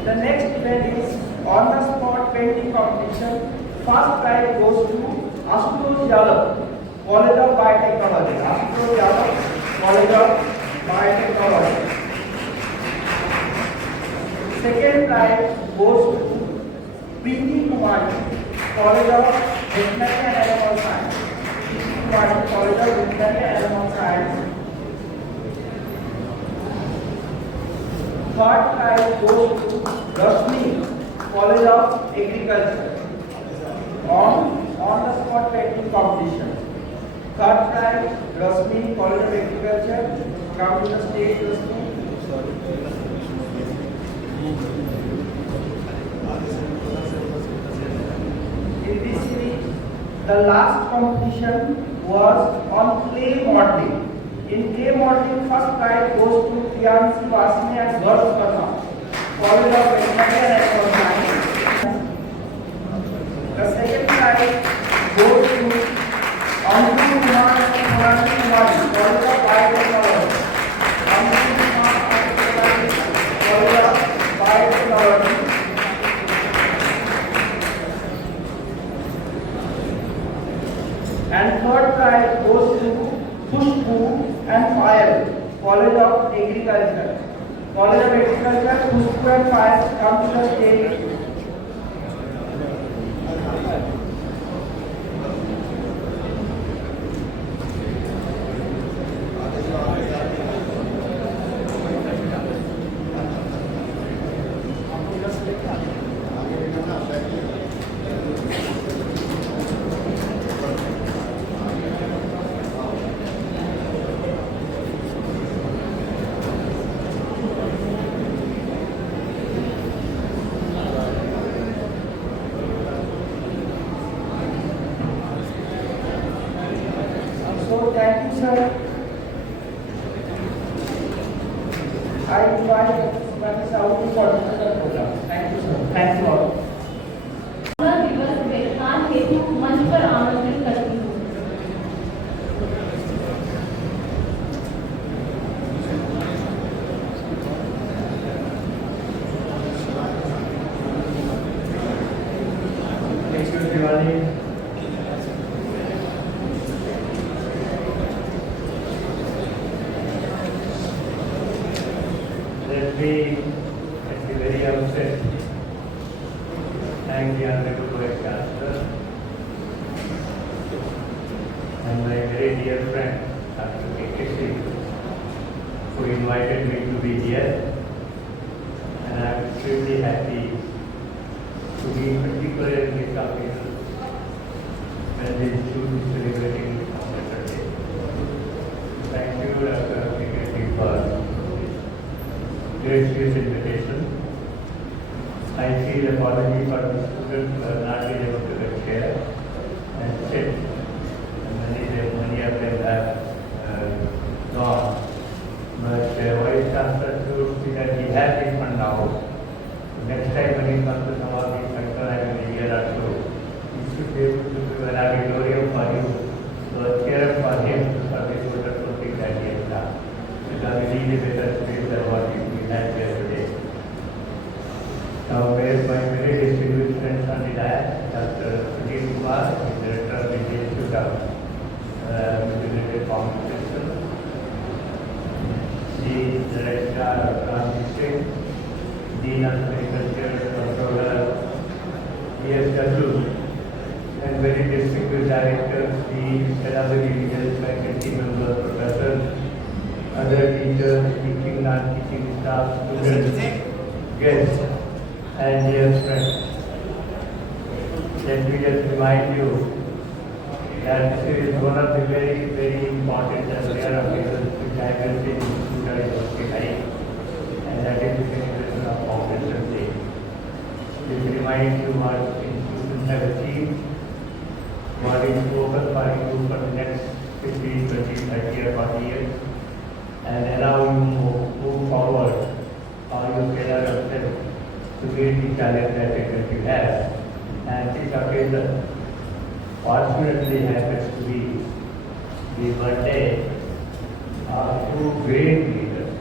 The next event is on the spot painting competition. First prize goes to Ashutosh Yadav, College of Biotechnology. Ashutosh Yadav, College of Biotechnology. Second prize goes to Preeti Kumari, College of Veterinary and Animal Science. Preeti Kumari, College of Veterinary and Animal Science. Third prize goes to Rashmi, College of Agriculture, on the spot painting competition. Third prize, Rashmi, College of Agriculture, come to the stage, Rashmi. In this series, the last competition was on clay modeling. In clay modeling, first prize goes to Priyanshi Vasini and Gaurav Khanna, College of Veterinary and Animal Science. The second prize goes to Anju Kumar and Murali Kumari, College of Biotechnology. Anju Kumar and Murali, College of Biotechnology. And third prize goes to Khushbu and Fayal, College of Agriculture. College of Agriculture, Khushbu and Fayal, come to the stage. So thank you, sir. I invite Mr. Saudi for the program. Thank you, sir. Thanks a lot. दिवस व्याख्यान हेतु मंच पर आमंत्रित करती हूँ। Thank you, Diwali. Let me, at the very outset, thank the Honorable Vice Chancellor and my very dear friend, Dr. K.K. who invited me to be here. And I am extremely happy to be particularly coming when the institute is celebrating its Ambedkar Day. Thank you, Dr. K.K. for gracious invitation. I feel apology for the students who are not been able to get here and sit somebody comes to some of these functions in a year or so, you should be able to do an auditorium for you, so a chair for him for the total thing that he has done. Because we need a better space than what we had here today. Now, my very distinguished friends on the dais, Dr. Sunil Kumar, the Director of the Institute of Integrated Farming System, the Registrar of Transition, Dean of Agriculture, Controller, ESW, and very distinguished directors, the Pedagogy Legal Faculty members, professors, other teachers, teaching, non-teaching staff, students, guests, and dear friends. Let me just remind you that this is one of the very, very important and rare occasions which I will say in University High, and that is the celebration of Foundation Day. This reminds you what institutions have achieved, what is focus for you for the next 15, 20, 30 or 40 years, and allow you move forward how you tailor yourself to meet the challenge that you have. And this occasion fortunately happens to be the birthday of two great leaders,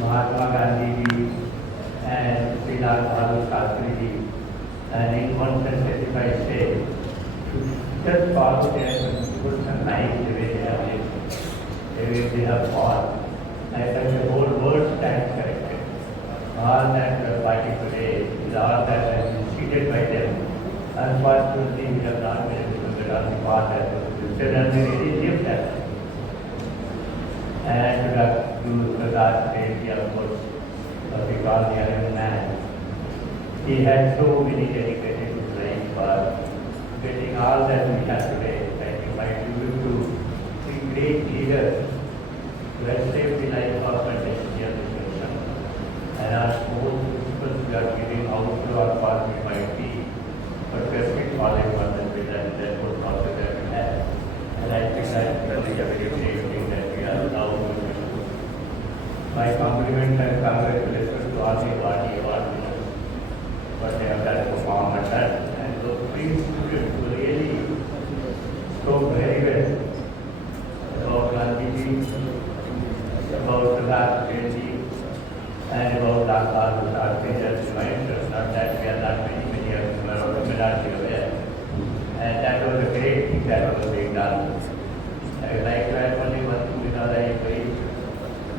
Mahatma Gandhi ji and Sri Lal Bahadur Shastri ji. And in one sense, if I say, to just follow their principles and life the way they have lived, the way they have fought, I think the whole world stands corrected. All that we are fighting today is all that has been seeded by them. Unfortunately, we have not been able to get on the path that was said, and they really lived that. And to Sardar Patel, of course, what we call the Iron Man. He had so many dedicated to life for getting all that we have today. I invite you to be great leaders who have saved the life of a destiny of this nation. And our whole principles we are giving out to our path we might be, but we are still following one that whole process that we have. And I think that is a very great thing that we are now doing. My compliment and congratulations to all the award winners, what they have done perform and done. And those three students who really spoke very well about Gandhiji, about Sardar Patel, and about Lal Bahadur Shastri as reminders, not that we are not many of them are majority aware. And that was a great thing that was being done. I would like to add only one thing because I am very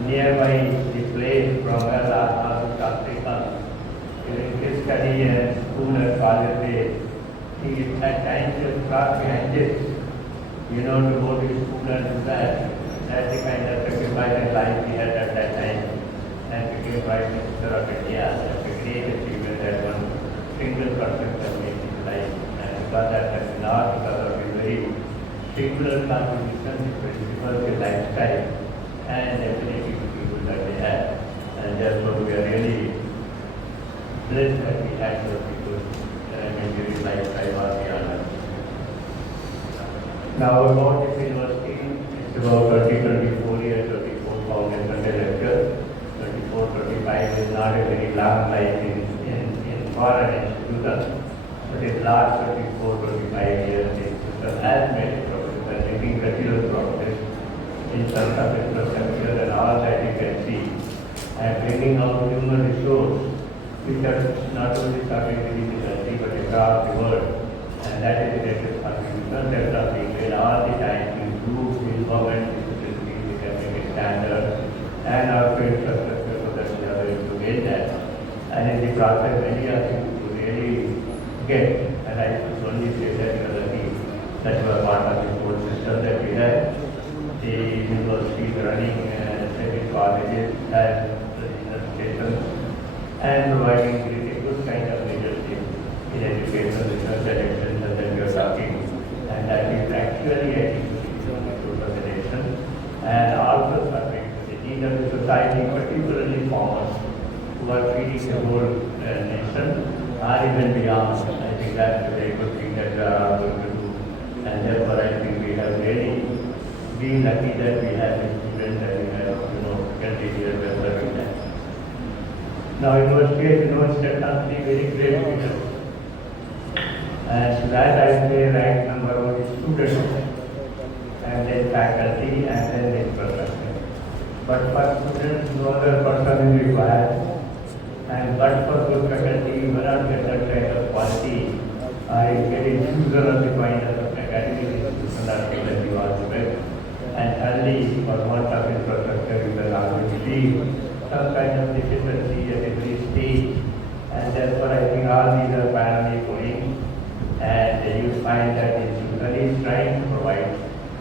nearby the place from where Lal Bahadur Shastri comes. During his study and school and college days, he at times just got behind this, to go to school and do that. That's the kind of sacrifice and life he had at that time. And became Prime Minister of India. That's a great achievement that one single person can make in life. And because that has not because of his very singular contribution, his principles, his lifestyle, and ability to people that they have. And therefore we are really blessed that we had those people in during lifetime or the honor. Now about this university, it's about 24 years, 24 foundation lectures. 24-25 is not a very long life in foreign institutions, but it lasts 24-25 years. The system has made it progress and making regular progress in terms of infrastructure and all that you can see, and bringing out human resource which are not only serving the country but across the world. And that is the greatest contribution that are being made all the time to improve the government facilities, the academic standards, and our infrastructure so that we are able to gain that. And in the process, many are things to really get. And I should only say that you are lucky that you are part of the whole system that we have. The university is running several colleges and regional stations and providing a good kind of leadership in education, research, and extension that we are talking. And that is actually a to the nation and also serving need of the society, particularly farmers who are feeding the whole nation, or even beyond. I think that's a very good thing that we are all going to do. And therefore, I think we have really been lucky that we have the students and we have, 20 years of serving them. Now university, as you know, is set on three very great pillars. And to that I say right number one is students, and then faculty, and then the infrastructure. But for students, no other person is required. And but for good faculty, you cannot get that kind of quality. I get infusion of the kind of academic institution that you are doing. And thirdly, for want of infrastructure, you can always see some kind of deficiency at every stage. And therefore, I think all these are parallel going. And you find that institution is trying to provide.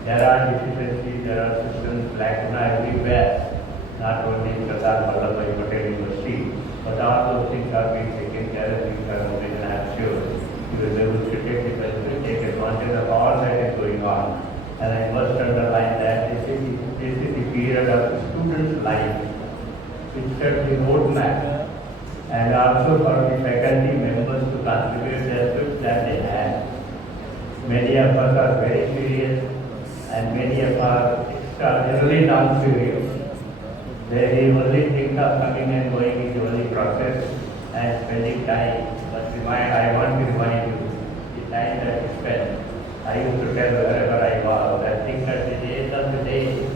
There are deficiencies, there are systems lacking everywhere, not only in Sardar Vallabhbhai Patel University, but all those things are being taken care of, things are moving, and I am sure you will be able to take advantage of all that is going on. And I must underline that this is the period of the student's life, which sets the roadmap, and also for the faculty members to contribute their skills that they have. Many of us are very serious, and many of us are extraordinarily non-serious. The only thing of coming and going is the only process and spending time. But I want to remind you, the time that you spend. I used to tell wherever I was, I think at the end of the day,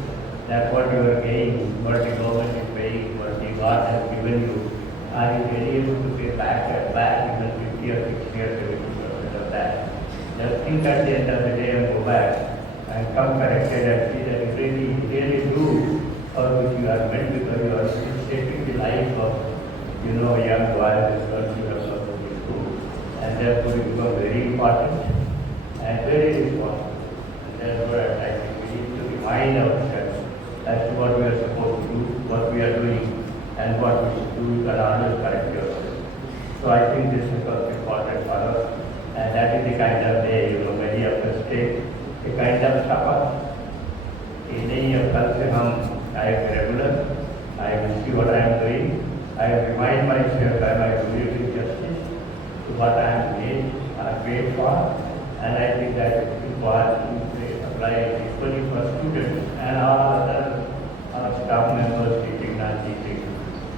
that what you are getting, what the government is paying, what the God has given you, are you very able to pay back even 50 or 60 or 70% of that? Just think at the end of the day and go back and come corrected and see that you really do for which you are meant, because you are shaping the life of, young boys and girls who are supposed to school. And therefore you become very important and very responsible. And therefore I think we need to remind ourselves as to what we are supposed to do, what we are doing, and what we should do. We can always correct ourselves. So I think this is also important for us. And that is the kind of day, many of us take a kind of supper. नहीं अब कल से हम I am regular, I will see what I am doing, I will remind myself that I am doing justice to what I am paid for, and I think that it is what to apply equally for students and all other staff members teaching, non teaching,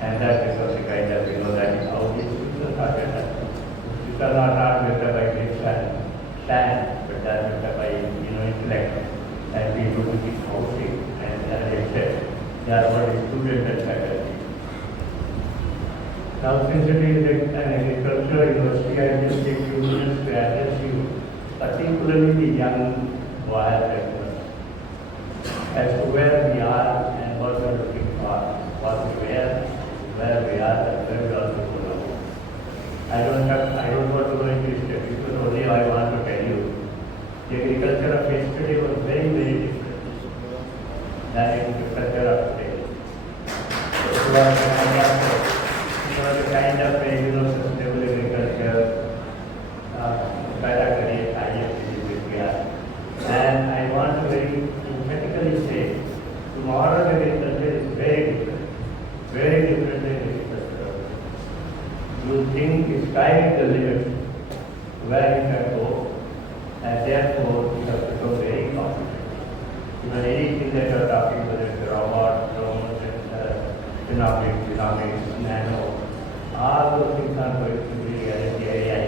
and that is also kind of, that is how these things are done. These are not better by grades and sand, but that is better by, intellect, and people who keep housing, and as I said, they are what is student and faculty. Now, since it is an agricultural university, I just take few minutes to address you, particularly the young boys and girls, as to where we are and what we are looking for, what we were, where we are, and where we are going to go. I don't want to go into history, because only I want to tell you, the agriculture of yesterday was very, very different than the agriculture of today. It was a kind of sustainable agriculture, category and I want to very emphatically say, tomorrow's agriculture is very different than agriculture. You think the sky is the limit where you can go, and therefore you have to become very confident. Even anything that you are talking, whether it's robot, drones, genomics, nano, all those things are going to be reality AI,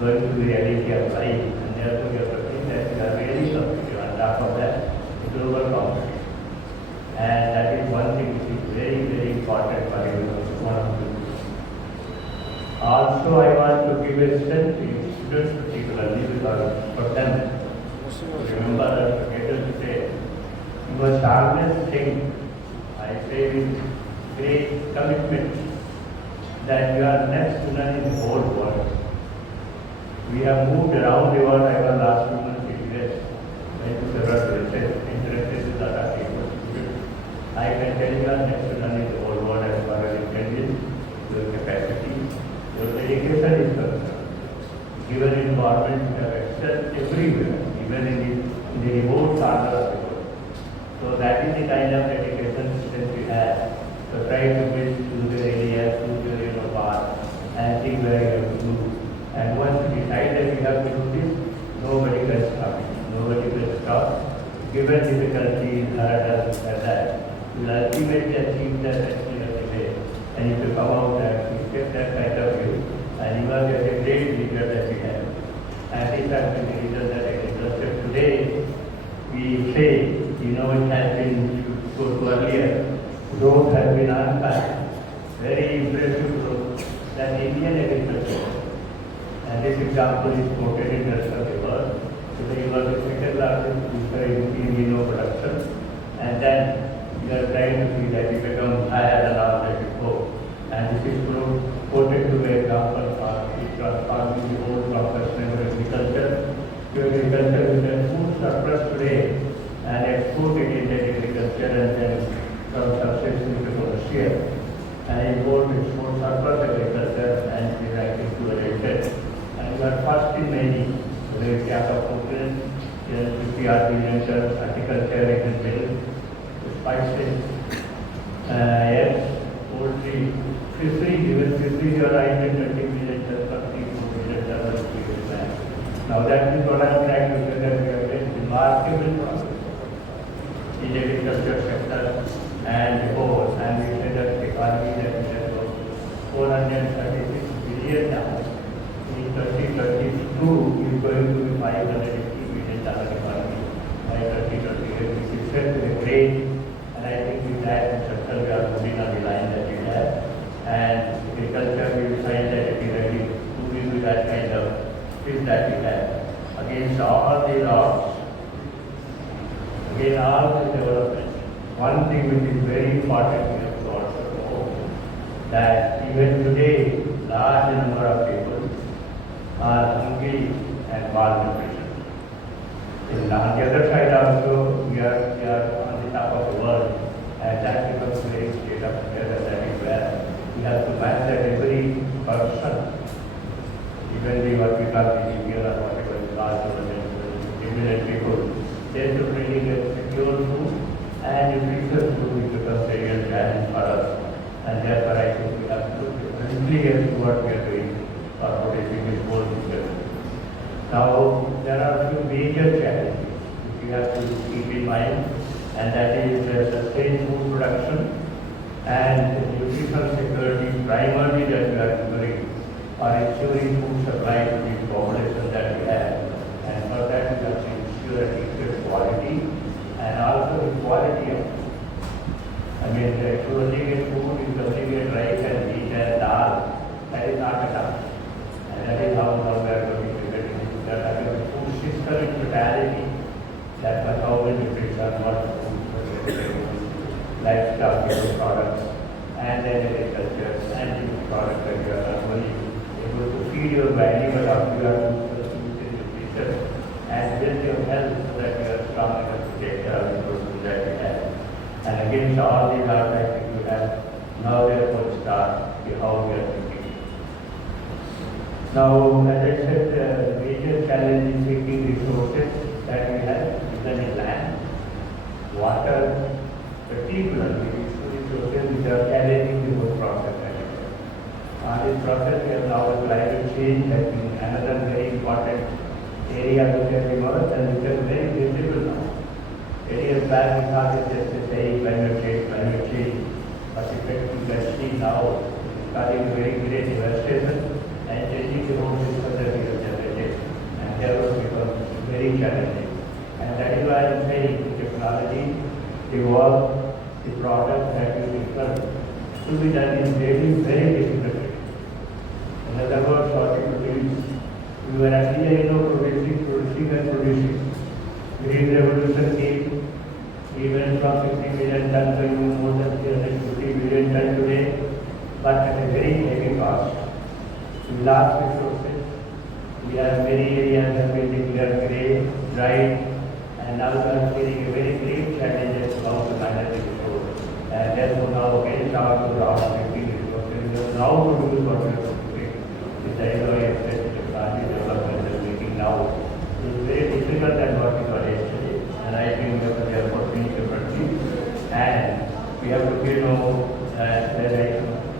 going to be reality of life, and therefore you have to think that you are really competitive. On top of that, global competition. And that is one thing which is very, very important for you to want to do. Also, I want to give a sense to students particularly, because for them, remember that forget to say, you must always think, I say with great commitment, that you are next to none in the whole world. We have moved around the world. I was last few months in US, went to several places, interfaces that are people. I can tell you are next to none in the whole world as far as intelligence, your capacity, your education is concerned. Given environment, you have access everywhere, even in the remote corner of the world. So that is the kind of education system we have. So try to build through the area, through the path, and think where you have to do. And once you decide that you have to do this, nobody can stop it. Nobody will stop. Given difficulties, hurdles, and that, you will ultimately achieve that at the end of the day. And if you come out and know it has been, to earlier, growth has been uncut, very impressive growth than Indian agriculture. And this example is quoted in the rest of the world. Today you are the second largest producer in vino production, and then we are trying to see that we become higher than our that before. And this is quoted to the example of transforming the whole process of agriculture to agriculture with a food surplus today and exporting Indian agriculture and then some subsistence to Russia and import export surplus agriculture and we are to related. And we are first in many, whether it's aquaculture, agriculture, horticulture, agriculture, spices, yes, poultry, fisheries, even fisheries are 20 million tons of seafood million tons of seafood land. Now that is what I am trying to say that we have made remarkable progress in the agriculture sector and the whole, and we say that the economy that we have got 436 billion now in 2032 is going to be 550 billion economy by 2038, which is set to be great. And I think with that sector we are moving on the line that we have. And agriculture will find that it is ready to be with that kind of fish that we have. Against all the odds, against all the development, one thing which is very important we have to also know that even today, large number of people are hungry and malnutrition. And on the other side also, we are on the top of the world, and that becomes a very state of affairs that is where we have to match that every person, even the what we call the Indian or whatever is large government, people, they should really get secure food and nutritious food which becomes a real challenge for us. And therefore I think we have to look really at what we are doing for producing this whole picture. Now there are a few major challenges which we have to keep in mind, and that is sustained food production and nutritional security primarily that we are doing or ensuring food supply to the population that we have. And for that we have to ensure that it is quality and also the quality of food. I mean, to only get food, you only get rice and meat and dal, that is not enough. And that is how we are going to get into that. I mean, the food system in totality, that was how the nutrition are not food, livestock products, and then agriculture and products that you are normally able to feed your body, but after you are nutrition and build your health so that you are strong enough to take care of the food that you have. And against all these odds, I think you have now therefore start how we are thinking. Now, as I said, the major challenge is taking resources that we have, even in land, water, particularly resources which are challenging the whole process. This process we have now climate change has been another very important area which has emerged and which is very visible now. 8 years back we thought it just to say climate change, but effectively we can see now it's causing very great devastation and changing the whole system that we have generated, and therefore becomes very challenging. And that is why I am saying the technology, the work, the product that we prefer to be done in very difficult way. In other words, what we produce, we were actually producing. Green revolution came, we went from 50 million tons to even more than 350 million tons today, but at a very heavy cost. We lost resources. We have many areas that we declared grey, dry, and now we are facing a very great challenge as to how to manage the resource. And therefore now again start to draw on resources. Now to do what we are doing. The IOI technology development is making now is very difficult than what we were yesterday. And I think we have to therefore think differently. And we have to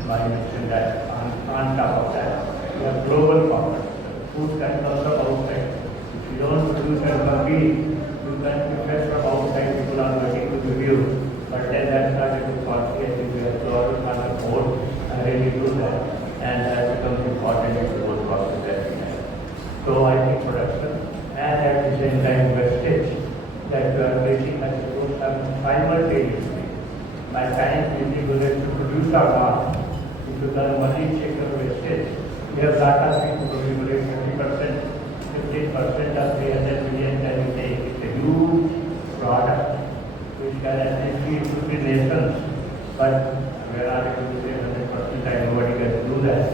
I mentioned that on top of that, we have global problems. Food can come from outside. If you don't produce and compete, you can request from outside, people are waiting to give you. But then that's not a good policy. I think we have to all have a board and really do that. And that becomes important in the whole process that we have. So I think production and at the same time wastage that we are facing as a group have used or not. If you can only check your wastage, we have data to regulate 30%, 15% of 300 million can you take. It's a huge product which can assist you to the nations, but we are not able to say 100% and nobody can do that.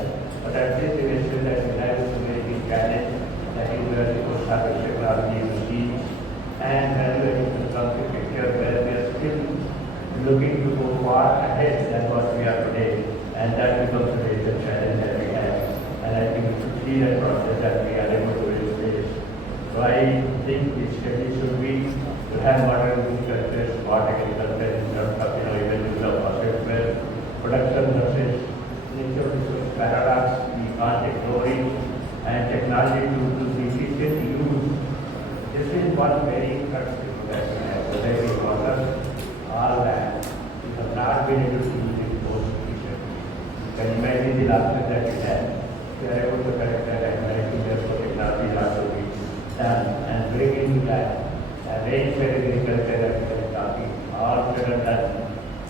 But at least we will say that we have a very big challenge, that is where the post-office technology is used, and when it comes to picture where we are still looking to go far ahead than what we are today, and that becomes a major challenge that we have. And I think we should see that process that we are able to realize. So I think the study should be to have modern agriculture, smart agriculture in terms of even use of process where production versus nature resource paradox, we can't ignore it, and technology to be efficient use. This is one very critical that we have, whether we water or land. We have not been able to use it most efficiently. You can imagine the losses that we have. We are able to correct that and correcting therefore technology has to be done and bring into that. And rain-fed agriculture that we are talking, all said and done,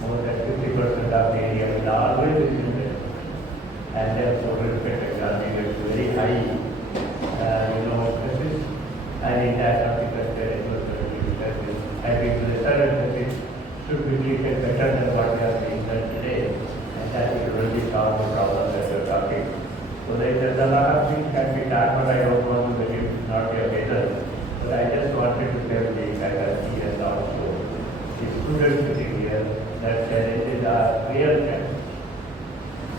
more than 50% of the area will always be limited. And therefore rain-fed technology is very high, emphasis. And in that horticulture, I think the research emphasis should be treated better than what we are being done today. And that will really solve the problem that we are talking. So there is a lot of things can be done, but I don't want to make it not be a better. But I just wanted to tell the faculty and also the students sitting here that challenges are real challenges.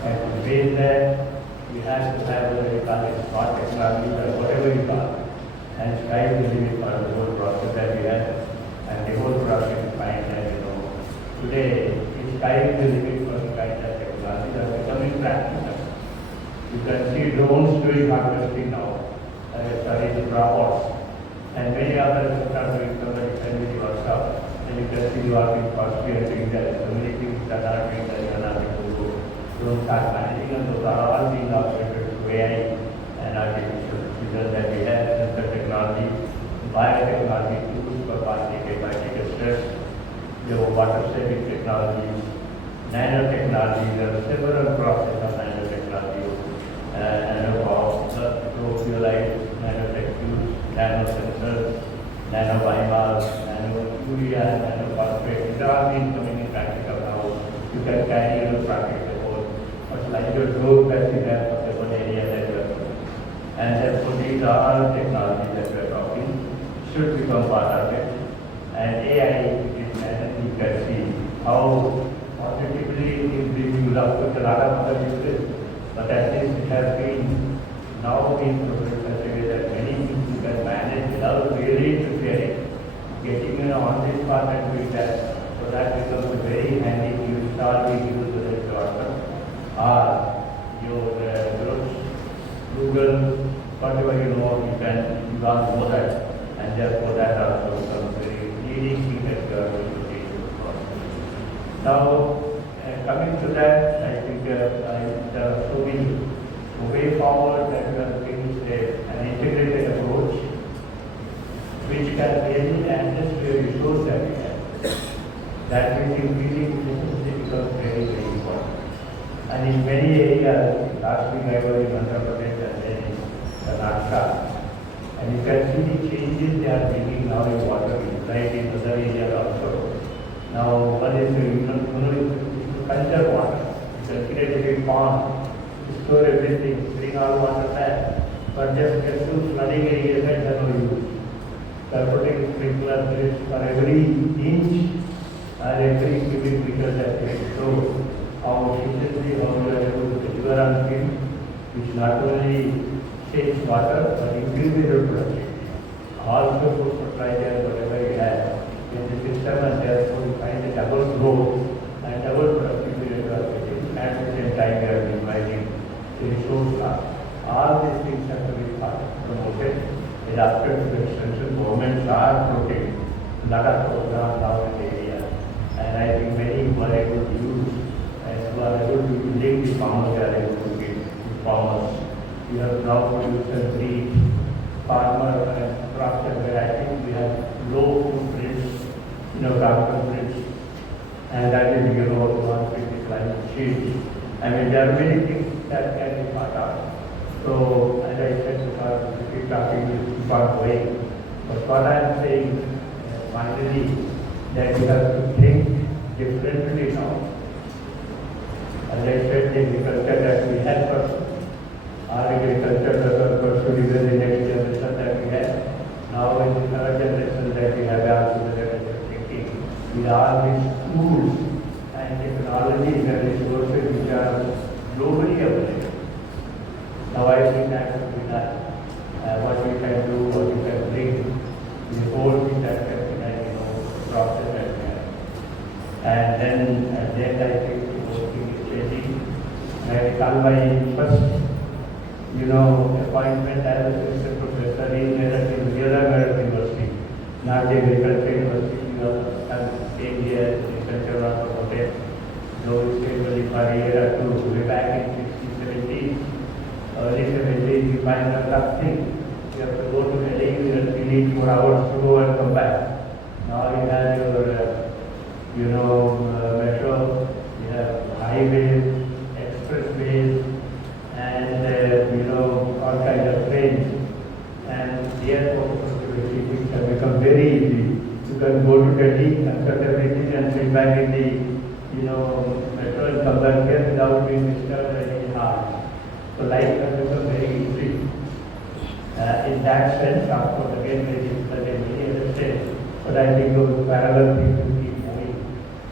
And to face that, we have to have whether we call it smart technology or whatever you call it. And sky is the limit for the whole process that we have. And the whole process is fine that today the sky is the limit for the kind of technology that is becoming practical. You can see drones doing harvesting now, the robots. And many others are doing somebody can do the workshop. And you can see you are being possibly doing that. So many things that are doing that you are not able to do. Don't start managing, and those are all being operated through AI and artificial intelligence that we have, sensor technology, biotechnology, tools for particle stress, water saving technologies, nanotechnology. There are several processes of nanotechnology, nanopropyolite, nanotechnology, nanosensors, nanobiomals, nanourea, nanophosphate. These are all being coming in practical now. You can carry your practice about what's like your growth that you have of the one area that you are doing. And therefore these are all technologies that we are talking should become part of it. And AI is, and you can see how positively it is being used up with a lot of other uses. But at least it has been now being progressed such a way that many things you can manage without really interfering, getting on this path and doing that. So that becomes a very handy you start being used to the water. Or your Google, whatever you know, you can know that. And therefore that also becomes very leading thing that you are going to take into account. Now, coming to that, I think there are so many way forward that we are looking is an integrated approach which can really address the resource that we have. That is increasing efficiency becomes very, very important. And in many areas, last week I was in Andhra Pradesh and then in Karnataka, and you can see the changes they are bringing now in water, right in other areas also. Now, one is to conserve water. You can create a big pond, store everything, bring all water back, but just get to flooding areas and no use. They are putting sprinkler drips for every inch and every cubic meter that they show how efficiently how we are able to deliver on field, which not only saves water but increases your productivity. Also put fertilizer, whatever you have in the system, and therefore you find a double growth and double productivity that you are getting. At the same time we are minimizing the resource loss. All these things have to be promoted, adapted to the extension. Governments are promoting a lot of programs now in the area, and I think many who are able to use and who are able to link the farmers, they are able to give farmers. We have now produced a breed farmer and crop where I think we have low footprints, carbon footprints, and that is, one big climate sheets. I mean, there are many things that can be thought of. So, as I said, because we keep talking, we keep on going. But what I am saying, finally, that we have to think differently now. As I said, the agriculture that we have pursued, our agriculture does not pursue even the next generation that we have. Now in the third generation that we have also that we are thinking, with all these tools and technologies and resources which are globally available. Now I think that would be done. What we can do, what we can bring, the whole thing that can be done, process that we have. And then at the end I think the whole thing is changing. I recall my first, appointment as assistant professor in Yellowknife University, not the agriculture university. Came here, agriculture was promoted. Though it stayed only for a year or two, way back in 60s, 70s, early 70s, we find a tough thing. You have to go to Delhi, you need 4 hours to go and come back. Now you have your, metro, you have highways, expressways, and all kinds of trains, and the airport connectivity, which have become very easy. You can go to Delhi, consult everything, and sit back in the metro and come back here without being disturbed by any harm. So life has become very easy. In that sense, of course, again, very difficult in many other states, but I think those parallel things will keep moving.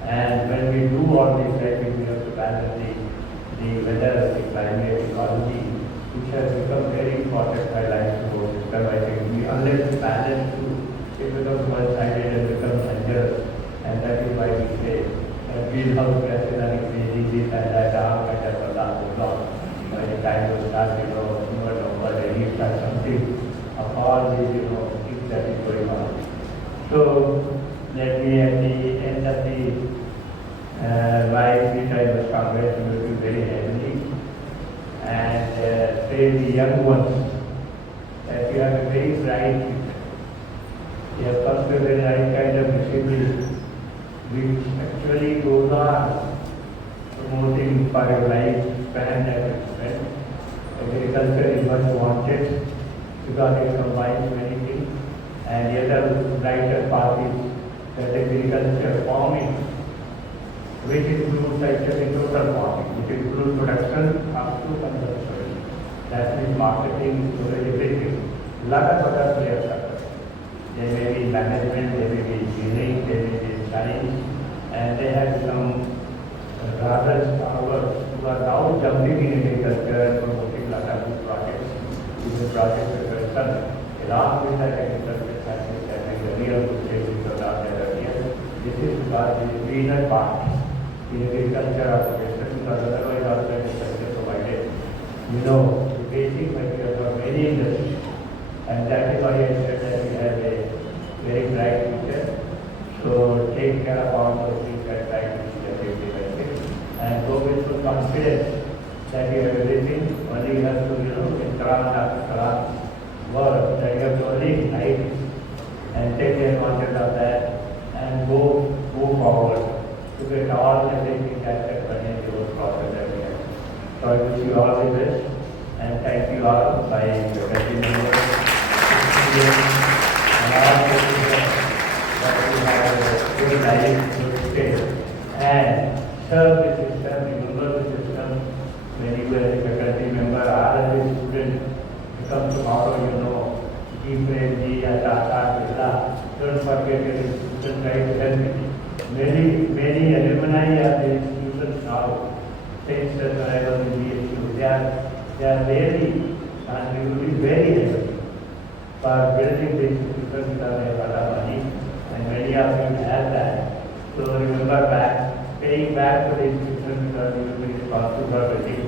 And when we do all this, I think we have to balance the weather, the climate, ecology, which has become very important by life support system. I think unless we balance two, it becomes one-sided and becomes dangerous. And that is why we say that greenhouse gases are increasing this and that, all kind of blah. By the time you start, November, you start something of all these, things that is going on. So let me at the end of the life which I was congratulating very heavily, and say the young ones that you have a very bright future. You have first a very right kind of discipline which actually goes on promoting for your life span that you spend. Agriculture is much wanted because it combines many things, and the other brighter part is that agriculture farming, which includes actually total farming, which includes production up to consumption. That means marketing, storage, everything. A lot of other players are there. They may be management, they may be engineering, they may be science, and they have some rather scholars who are now jumping in agriculture and promoting a lot of new projects. These projects are concerned. Along with that agriculture science, I think the real good savings are not there earlier. This is because the greener part in agriculture operation, because otherwise also agriculture provided, the basic material for many industries. And that is why I said that we have a very bright future. So take care of all those things that bright future will be like this. And go with full confidence that you have everything. Only you have to, in Quran after Quran work, that you have to only ignite it and take advantage of that and go forward to get all everything that can in your process that we have. So I wish you all the best and thank you all by continuing and all the people that you have a good life, good state, and serve the system, remember the system. When you are a faculty member or as a student, become tomorrow, keep Premji, Tata, Birla. Don't forget your institution, try to help it. Many alumni of the institutions now, since the arrival in the institute, they are really contributing very heavily for building the institution because they have a lot of money, and many of you have that. So remember paying back to the institution because you will be responsible for building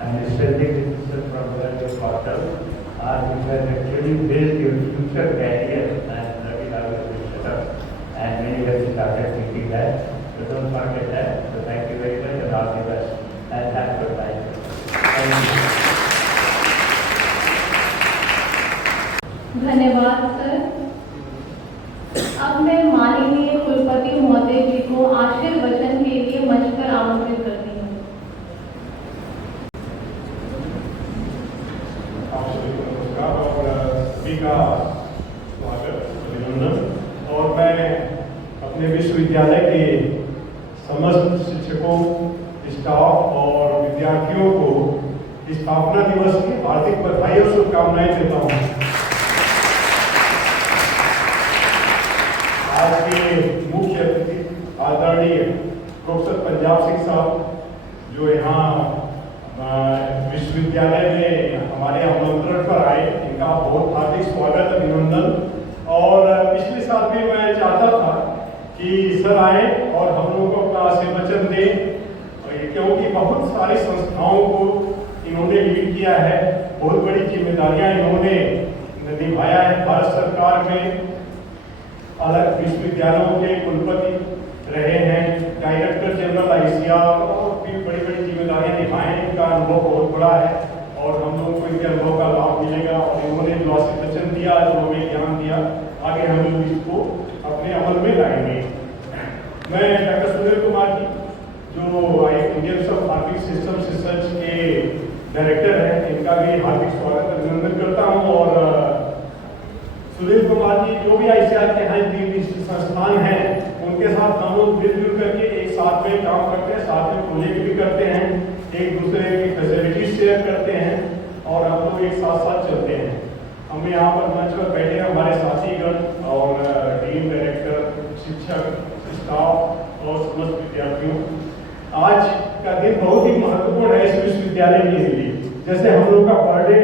and strengthening the system from where you got out. You can actually build your future career, and that is how you will set up. And many have started thinking that. So don't forget that. So thank you very much and all the best. And thanks for time. Thank you. धन्यवाद सर। अब मैं माननीय कुलपति महोदय जी को आशीर्वचन के लिए मंच पर आमंत्रित करती हूँ। आप सभी को नमस्कार और सभी का स्वागत, अभिनंदन। और मैं अपने विश्वविद्यालय के समस्त शिक्षकों, स्टाफ और विद्यार्थियों को स्थापना दिवस की हार्दिक बधाई और शुभकामनाएं देता हूँ। आज के मुख्य अतिथि आदरणीय प्रोफेसर पंजाब सिंह साहब, जो यहाँ विश्वविद्यालय में हमारे आमंत्रण पर आए, इनका बहुत हार्दिक स्वागत, अभिनंदन। और पिछले साल भी मैं चाहता था कि सर आए और हम लोगों को अपना आशीर्वचन दें, क्योंकि बहुत सारी संस्थाओं को इन्होंने लीड किया है, बहुत बड़ी जिम्मेदारियां इन्होंने निभाया है। भारत सरकार में अलग विश्वविद्यालयों के कुलपति रहे हैं, डायरेक्टर जनरल ICR, और भी बड़ी बड़ी जिम्मेदारियां निभाएं। इनका अनुभव बहुत बड़ा है और हम लोगों को इनके अनुभव का लाभ मिलेगा। और इन्होंने जो आशीर्वचन दिया, जो हमें ज्ञान दिया, आगे हम लोग इसको अपने अमल में लाएंगे। मैं डॉक्टर सुनील कुमार जी, जो इंडियन ऑफ हार्विक सिस्टम रिसर्च के डायरेक्टर हैं, इनका भी हार्दिक स्वागत, अभिनंदन करता हूँ। और सुनील कुमार जी, जो भी ICR के यहाँ 3 संस्थान हैं, उनके साथ हम लोग मिलजुल करके एक साथ में काम करते हैं, साथ में प्रोजेक्ट भी करते हैं, एक दूसरे की फैसिलिटीज शेयर करते हैं और हम लोग एक साथ साथ चलते हैं। हम यहाँ पर मंच पर बैठे हैं हमारे साथीगण और टीम, डायरेक्टर, शिक्षक, स्टाफ और समस्त विद्यार्थियों। आज का दिन बहुत ही महत्वपूर्ण है इस विश्वविद्यालय के लिए। जैसे हम लोग का बर्थडे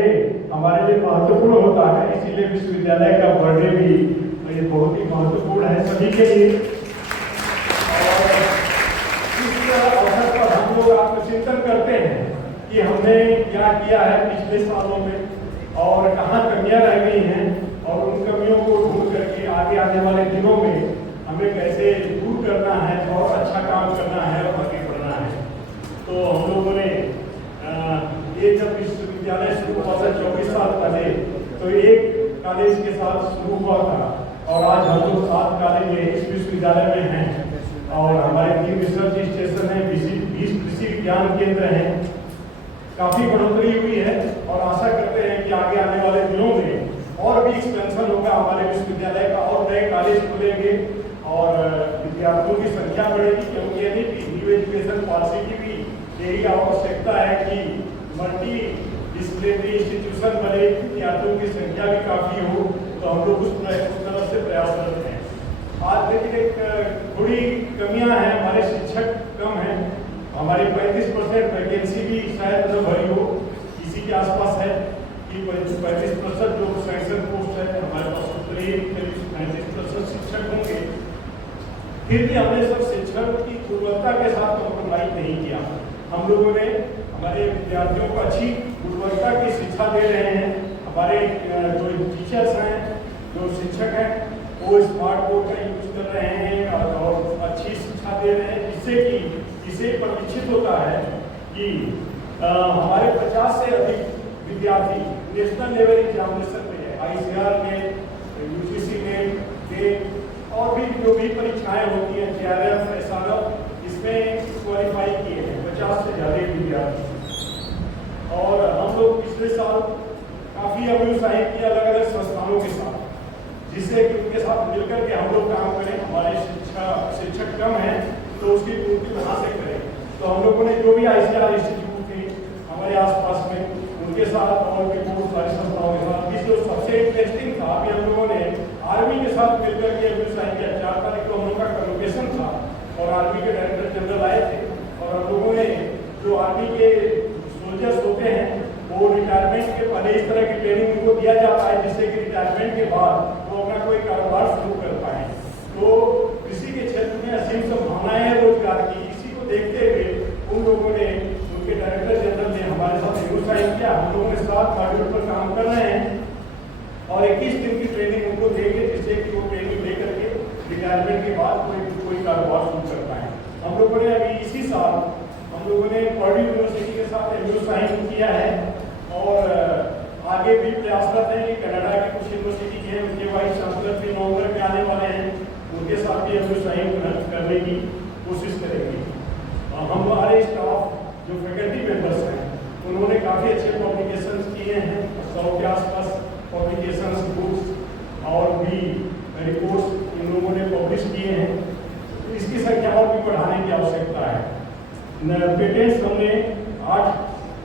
हमारे लिए महत्वपूर्ण होता है, इसीलिए विश्वविद्यालय का बर्थडे भी ये बहुत ही महत्वपूर्ण है सभी के लिए। और इस अवसर पर हम लोग आत्मचिंतन करते हैं कि हमने क्या किया है पिछले सालों में और कहाँ कमियां रह गई हैं, और उन कमियों को ढूंढ करके आगे आने वाले दिनों में हमें कैसे दूर करना है और अच्छा काम करना है और आगे बढ़ना है। तो हम लोगों ने ये जब विश्वविद्यालय शुरू हुआ था 24 साल पहले, तो एक कॉलेज के साथ शुरू हुआ था और आज हम लोग 7 कॉलेज इस विश्वविद्यालय में हैं और हमारे 3 रिसर्च स्टेशन हैं, 20 कृषि विज्ञान केंद्र हैं। काफ़ी बढ़ोतरी हुई है और आशा करते हैं कि आगे आने वाले दिनों में और भी एक्सपेंशन होगा हमारे विश्वविद्यालय का, और नए कॉलेज खुलेंगे और विद्यार्थियों की संख्या बढ़ेगी। क्योंकि ये नहीं कि न्यू एजुकेशन पॉलिसी की भी यही आवश्यकता है कि मल्टी डिसिप्लिनरी इंस्टीट्यूशन बने, विद्यार्थियों की संख्या भी काफ़ी हो, तो हम लोग उस तरफ से प्रयासरत हैं। आज लेकिन एक थोड़ी कमियां हैं, हमारे शिक्षक कम हैं, हमारी 35% वैकेंसी भी शायद न भरी हो, इसी के आसपास है कि 35% जो सैंक्शन पोस्ट है हमारे पास, उत्तरी 35% शिक्षक होंगे। फिर भी हमने सब शिक्षक की गुणवत्ता के साथ कॉम्प्रोमाइज नहीं किया। हम लोगों ने हमारे विद्यार्थियों को अच्छी गुणवत्ता की शिक्षा दे रहे हैं। हमारे जो टीचर्स हैं, जो शिक्षक हैं, वो स्मार्ट बोर्ड का यूज कर रहे हैं और अच्छी शिक्षा दे रहे हैं, जिससे कि इसे परिलक्षित होता है कि हमारे 50 से अधिक विद्यार्थी नेशनल लेवल एग्जामिनेशन में, ICR में, UGC में, और भी जो भी परीक्षाएं होती हैं, JRF, SRF, इसमें क्वालिफाई किए हैं 50 से ज़्यादा विद्यार्थी। और हम लोग पिछले साल काफ़ी अव्यवसायिक किया अलग अलग संस्थानों के साथ, जिससे कि उनके साथ मिलकर के हम लोग काम करें। हमारे शिक्षक कम हैं तो उसकी पूर्ति कहाँ से करें, तो हम लोगों ने जो भी ICR इंस्टीट्यूट थे हमारे आसपास में, उनके साथ और भी बहुत सारी संस्थाओं के साथ, जो सबसे इंटरेस्टिंग था, अभी हम लोगों ने आर्मी के साथ मिलकर के अव्यवसायिक किया। 4 तारीख को हम लोग का कन्वोकेशन था और आर्मी के डायरेक्टर जनरल आए थे और हम लोगों ने जो आर्मी के सोल्जर्स होते हैं वो रिटायरमेंट के पहले इस तरह की ट्रेनिंग उनको दिया जाता है, जिससे कि रिटायरमेंट के बाद वो अपना कोई कारोबार शुरू कर पाए। तो कृषि के क्षेत्र में असीम संभावनाएं हैं रोजगार की। इसी को देखते हुए उन लोगों ने, उनके डायरेक्टर जनरल ने हमारे साथ नेगोशिएट किया। हम लोगों ने 7 मॉड्यूल पर काम कर रहे हैं और 21 दिन की ट्रेनिंग उनको देंगे, जिससे कि वो ट्रेनिंग लेकर के रिटायरमेंट के बाद कोई कारोबार शुरू कर पाए। हम लोगों ने अभी इसी साल हम लोगों ने पर्ड्यू यूनिवर्सिटी के साथ MOU साइन किया है और आगे भी प्रयासरत हैं कि कनाडा की कुछ यूनिवर्सिटी के हैं, उनके वाइस चांसलर भी नवंबर में आने वाले हैं, उनके साथ भी MOU साइन करने की कोशिश करेंगे। हमारे स्टाफ जो फैकल्टी मेंबर्स हैं, उन्होंने काफ़ी अच्छे पब्लिकेशंस किए हैं, 100 भी रिपोर्ट्स इन लोगों ने पब्लिश किए हैं। इसकी संख्या और भी बढ़ाने की आवश्यकता है। पेटेंट्स हमने 8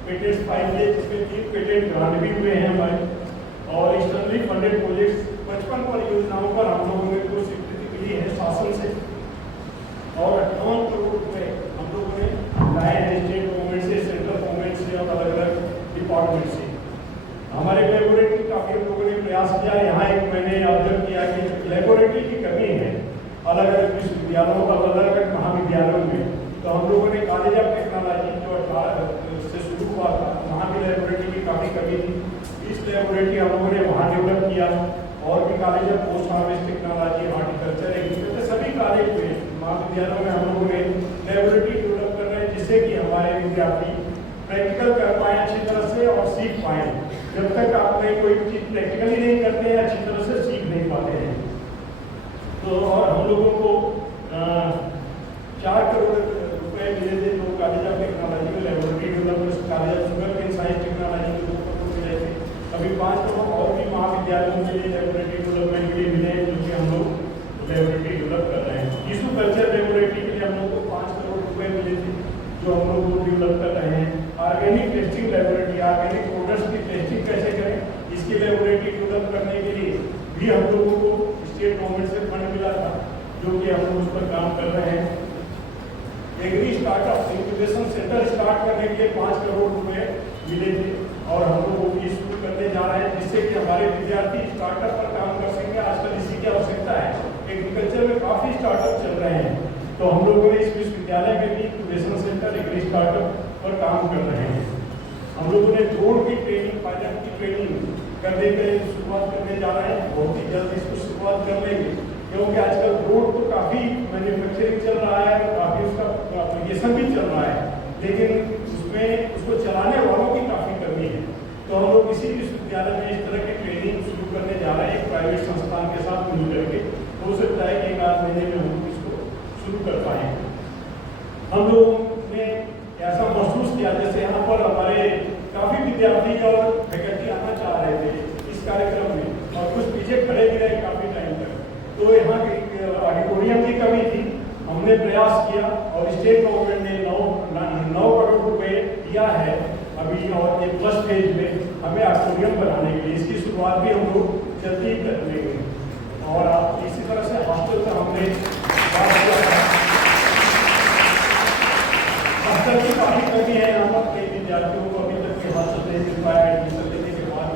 पेटेंट्स फाइल किए, जिसमें 3 पेटेंट ग्रांट भी हुए हैं हमारे, और एक्सटर्नली फंडेड प्रोजेक्ट्स 55 परियोजनाओं पर हम लोगों ने को स्वीकृति मिली है शासन से, और 58 करोड़ रुपए हम लोगों ने लाए हैं स्टेट गवर्नमेंट से, सेंट्रल गवर्नमेंट से और अलग अलग डिपार्टमेंट से। हमारे लेबोरेटरी काफी हम लोगों ने प्रयास किया। यहाँ एक मैंने ऑब्जर्व किया कि लेबोरेटरी की कमी है अलग अलग विश्वविद्यालयों और अलग अलग महाविद्यालयों में। तो हम लोगों ने कॉलेज ऑफ टेक्नोलॉजी जो 18 से शुरू हुआ था, वहाँ भी लेबोरेटरी की काफ़ी कमी थी। इस लेबोरेटरी हम लोगों ने वहाँ डेवलप किया, और भी college of post harvest technology, horticulture, agriculture, सभी कॉलेज में महाविद्यालयों में हम लोगों ने लेबोरेटरी डेवलप कर रहे हैं, जिससे कि हमारे विद्यार्थी प्रैक्टिकल कर पाएँ अच्छी तरह से और सीख पाएँ। जब तक आपने कोई चीज़ प्रैक्टिकली नहीं करते हैं, अच्छी तरह से सीख नहीं पाते हैं। तो और हम लोगों को 4 करोड़ रुपए मिले थे जो कॉलेज ऑफ टेक्नोलॉजी में laboratory development, college of sugar cane science technology में 2 करोड़ मिले थे। अभी 5 करोड़ और भी महाविद्यालयों के लिए लेबोरेटरी डेवलपमेंट के लिए मिले, जो कि हम लोग लेबोरेटरी डेवलप कर रहे हैं। टिश्यू कल्चर लेबोरेटरी के लिए हम लोग को 5 करोड़ रुपए मिले थे, जो हम लोग डेवलप कर रहे हैं। Organic testing laboratory, organic products की टेस्टिंग कैसे करें, इसकी लेबोरेटरी डेवलप करने के लिए भी हम लोगों को स्टेट गवर्नमेंट से फंड मिला था, जो कि हम लोग उस पर काम कर रहे हैं। Agri startup incubation centre start करने के लिए 5 करोड़ रुपए मिले थे, और हम लोग वो भी शुरू करने जा रहे हैं, जिससे कि हमारे विद्यार्थी स्टार्टअप पर काम कर सकेंगे। आजकल इसी की आवश्यकता है। एग्रीकल्चर में काफ़ी स्टार्टअप चल रहे हैं, तो हम लोगों ने इस विश्वविद्यालय में भी इंक्यूबेशन सेंटर एग्री स्टार्टअप पर काम कर रहे हैं। हम लोगों ने ड्रोन की ट्रेनिंग, पायलट की ट्रेनिंग करने के शुरुआत करने जा रहे हैं। बहुत ही जल्द इसको शुरुआत कर लेंगे, क्योंकि आजकल ड्रोन तो काफ़ी मैन्युफैक्चरिंग चल रहा है, काफ़ी उसका एप्लीकेशन भी चल रहा है, लेकिन उसमें उसको चलाने वालों की काफ़ी कमी है। तो हम लोग इसी विश्वविद्यालय में इस तरह की ट्रेनिंग शुरू करने जा रहे हैं, एक प्राइवेट संस्थान के साथ मिल करके। हो सकता है कि 1 महीने में हम इसको शुरू कर पाएँ। हम लोगों ने ऐसा महसूस किया जैसे यहाँ पर हमारे काफ़ी विद्यार्थी और फैकल्टी आना चाह रहे थे इस कार्यक्रम में, और कुछ पीछे खड़े भी रहे काफ़ी टाइम तक। तो यहाँ की ऑडिटोरियम की कमी थी, हमने प्रयास किया, और स्टेट गवर्नमेंट ने 9 करोड़ रुपए दिया है अभी, और एक फर्स्ट फेज में हमें ऑडिटोरियम बनाने के लिए। इसकी शुरुआत भी हम लोग जल्दी ही कर लेंगे। और इसी तरह से हॉस्टल का हमने बात किया था। हॉस्टल की काफ़ी कमी है यहाँ पर, कई विद्यार्थियों को अभी तक के हॉस्टल नहीं मिल पाया एडमिशन लेने के बाद,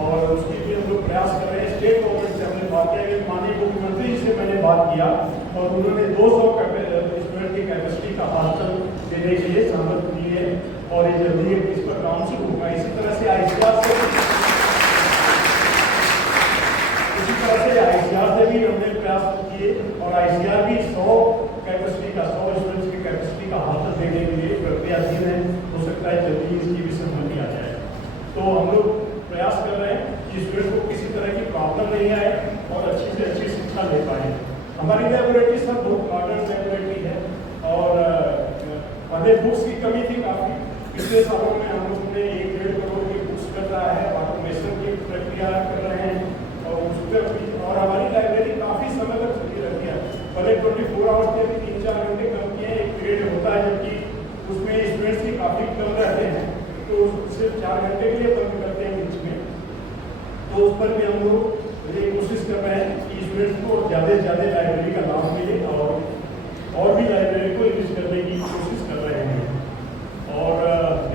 और उसके लिए हम लोग प्रयास कर रहे हैं। स्टेट गवर्नमेंट से हमने बात किया, माननीय मुख्यमंत्री से मैंने बात किया, और उन्होंने 200 स्टूडेंट की कैपेसिटी का हॉस्टल देने के लिए सहमति दी है, और ये जल्दी इस पर काम शुरू होगा। इसी तरह से आईसीआर से भी हमने प्रयास किए, और आईसीआर भी 100 कैपेसिटी का 100 स्टूडेंट्स की कैपेसिटी का हॉस्टल देने के लिए प्रक्रियाधीन है। हो सकता है जल्दी इसकी भी सहमति आ जाए। तो हम लोग प्रयास कर रहे हैं कि स्टूडेंट को किसी तरह की प्रॉब्लम नहीं आए, और अच्छी से अच्छी शिक्षा ले पाए। हमारी लेबोरेटरी सब बहुत मॉडर्न लेबोरेटरी है, और पहले बुक्स की कमी थी काफ़ी। पिछले सालों में हम लोगों ने 1-1.5 करोड़ की बुक्स कर रहा है, ऑटोमेशन की प्रक्रिया कर रहे हैं, और उस पर भी। और हमारी लाइब्रेरी काफ़ी समय तक खुली रहती है, पहले 24 आवर्स के भी 3-4 घंटे कम किए हैं। एक पीरियड होता है जबकि उसमें स्टूडेंट्स की काफ़ी कम रहते हैं, तो सिर्फ 4 घंटे के लिए बंद करते हैं बीच में। तो उस पर भी हम लोग ये कोशिश कर रहे हैं कि स्टूडेंट्स को ज़्यादा से ज़्यादा लाइब्रेरी का लाभ मिले, और भी लाइब्रेरी को यूज करने की कोशिश कर रहे हैं। और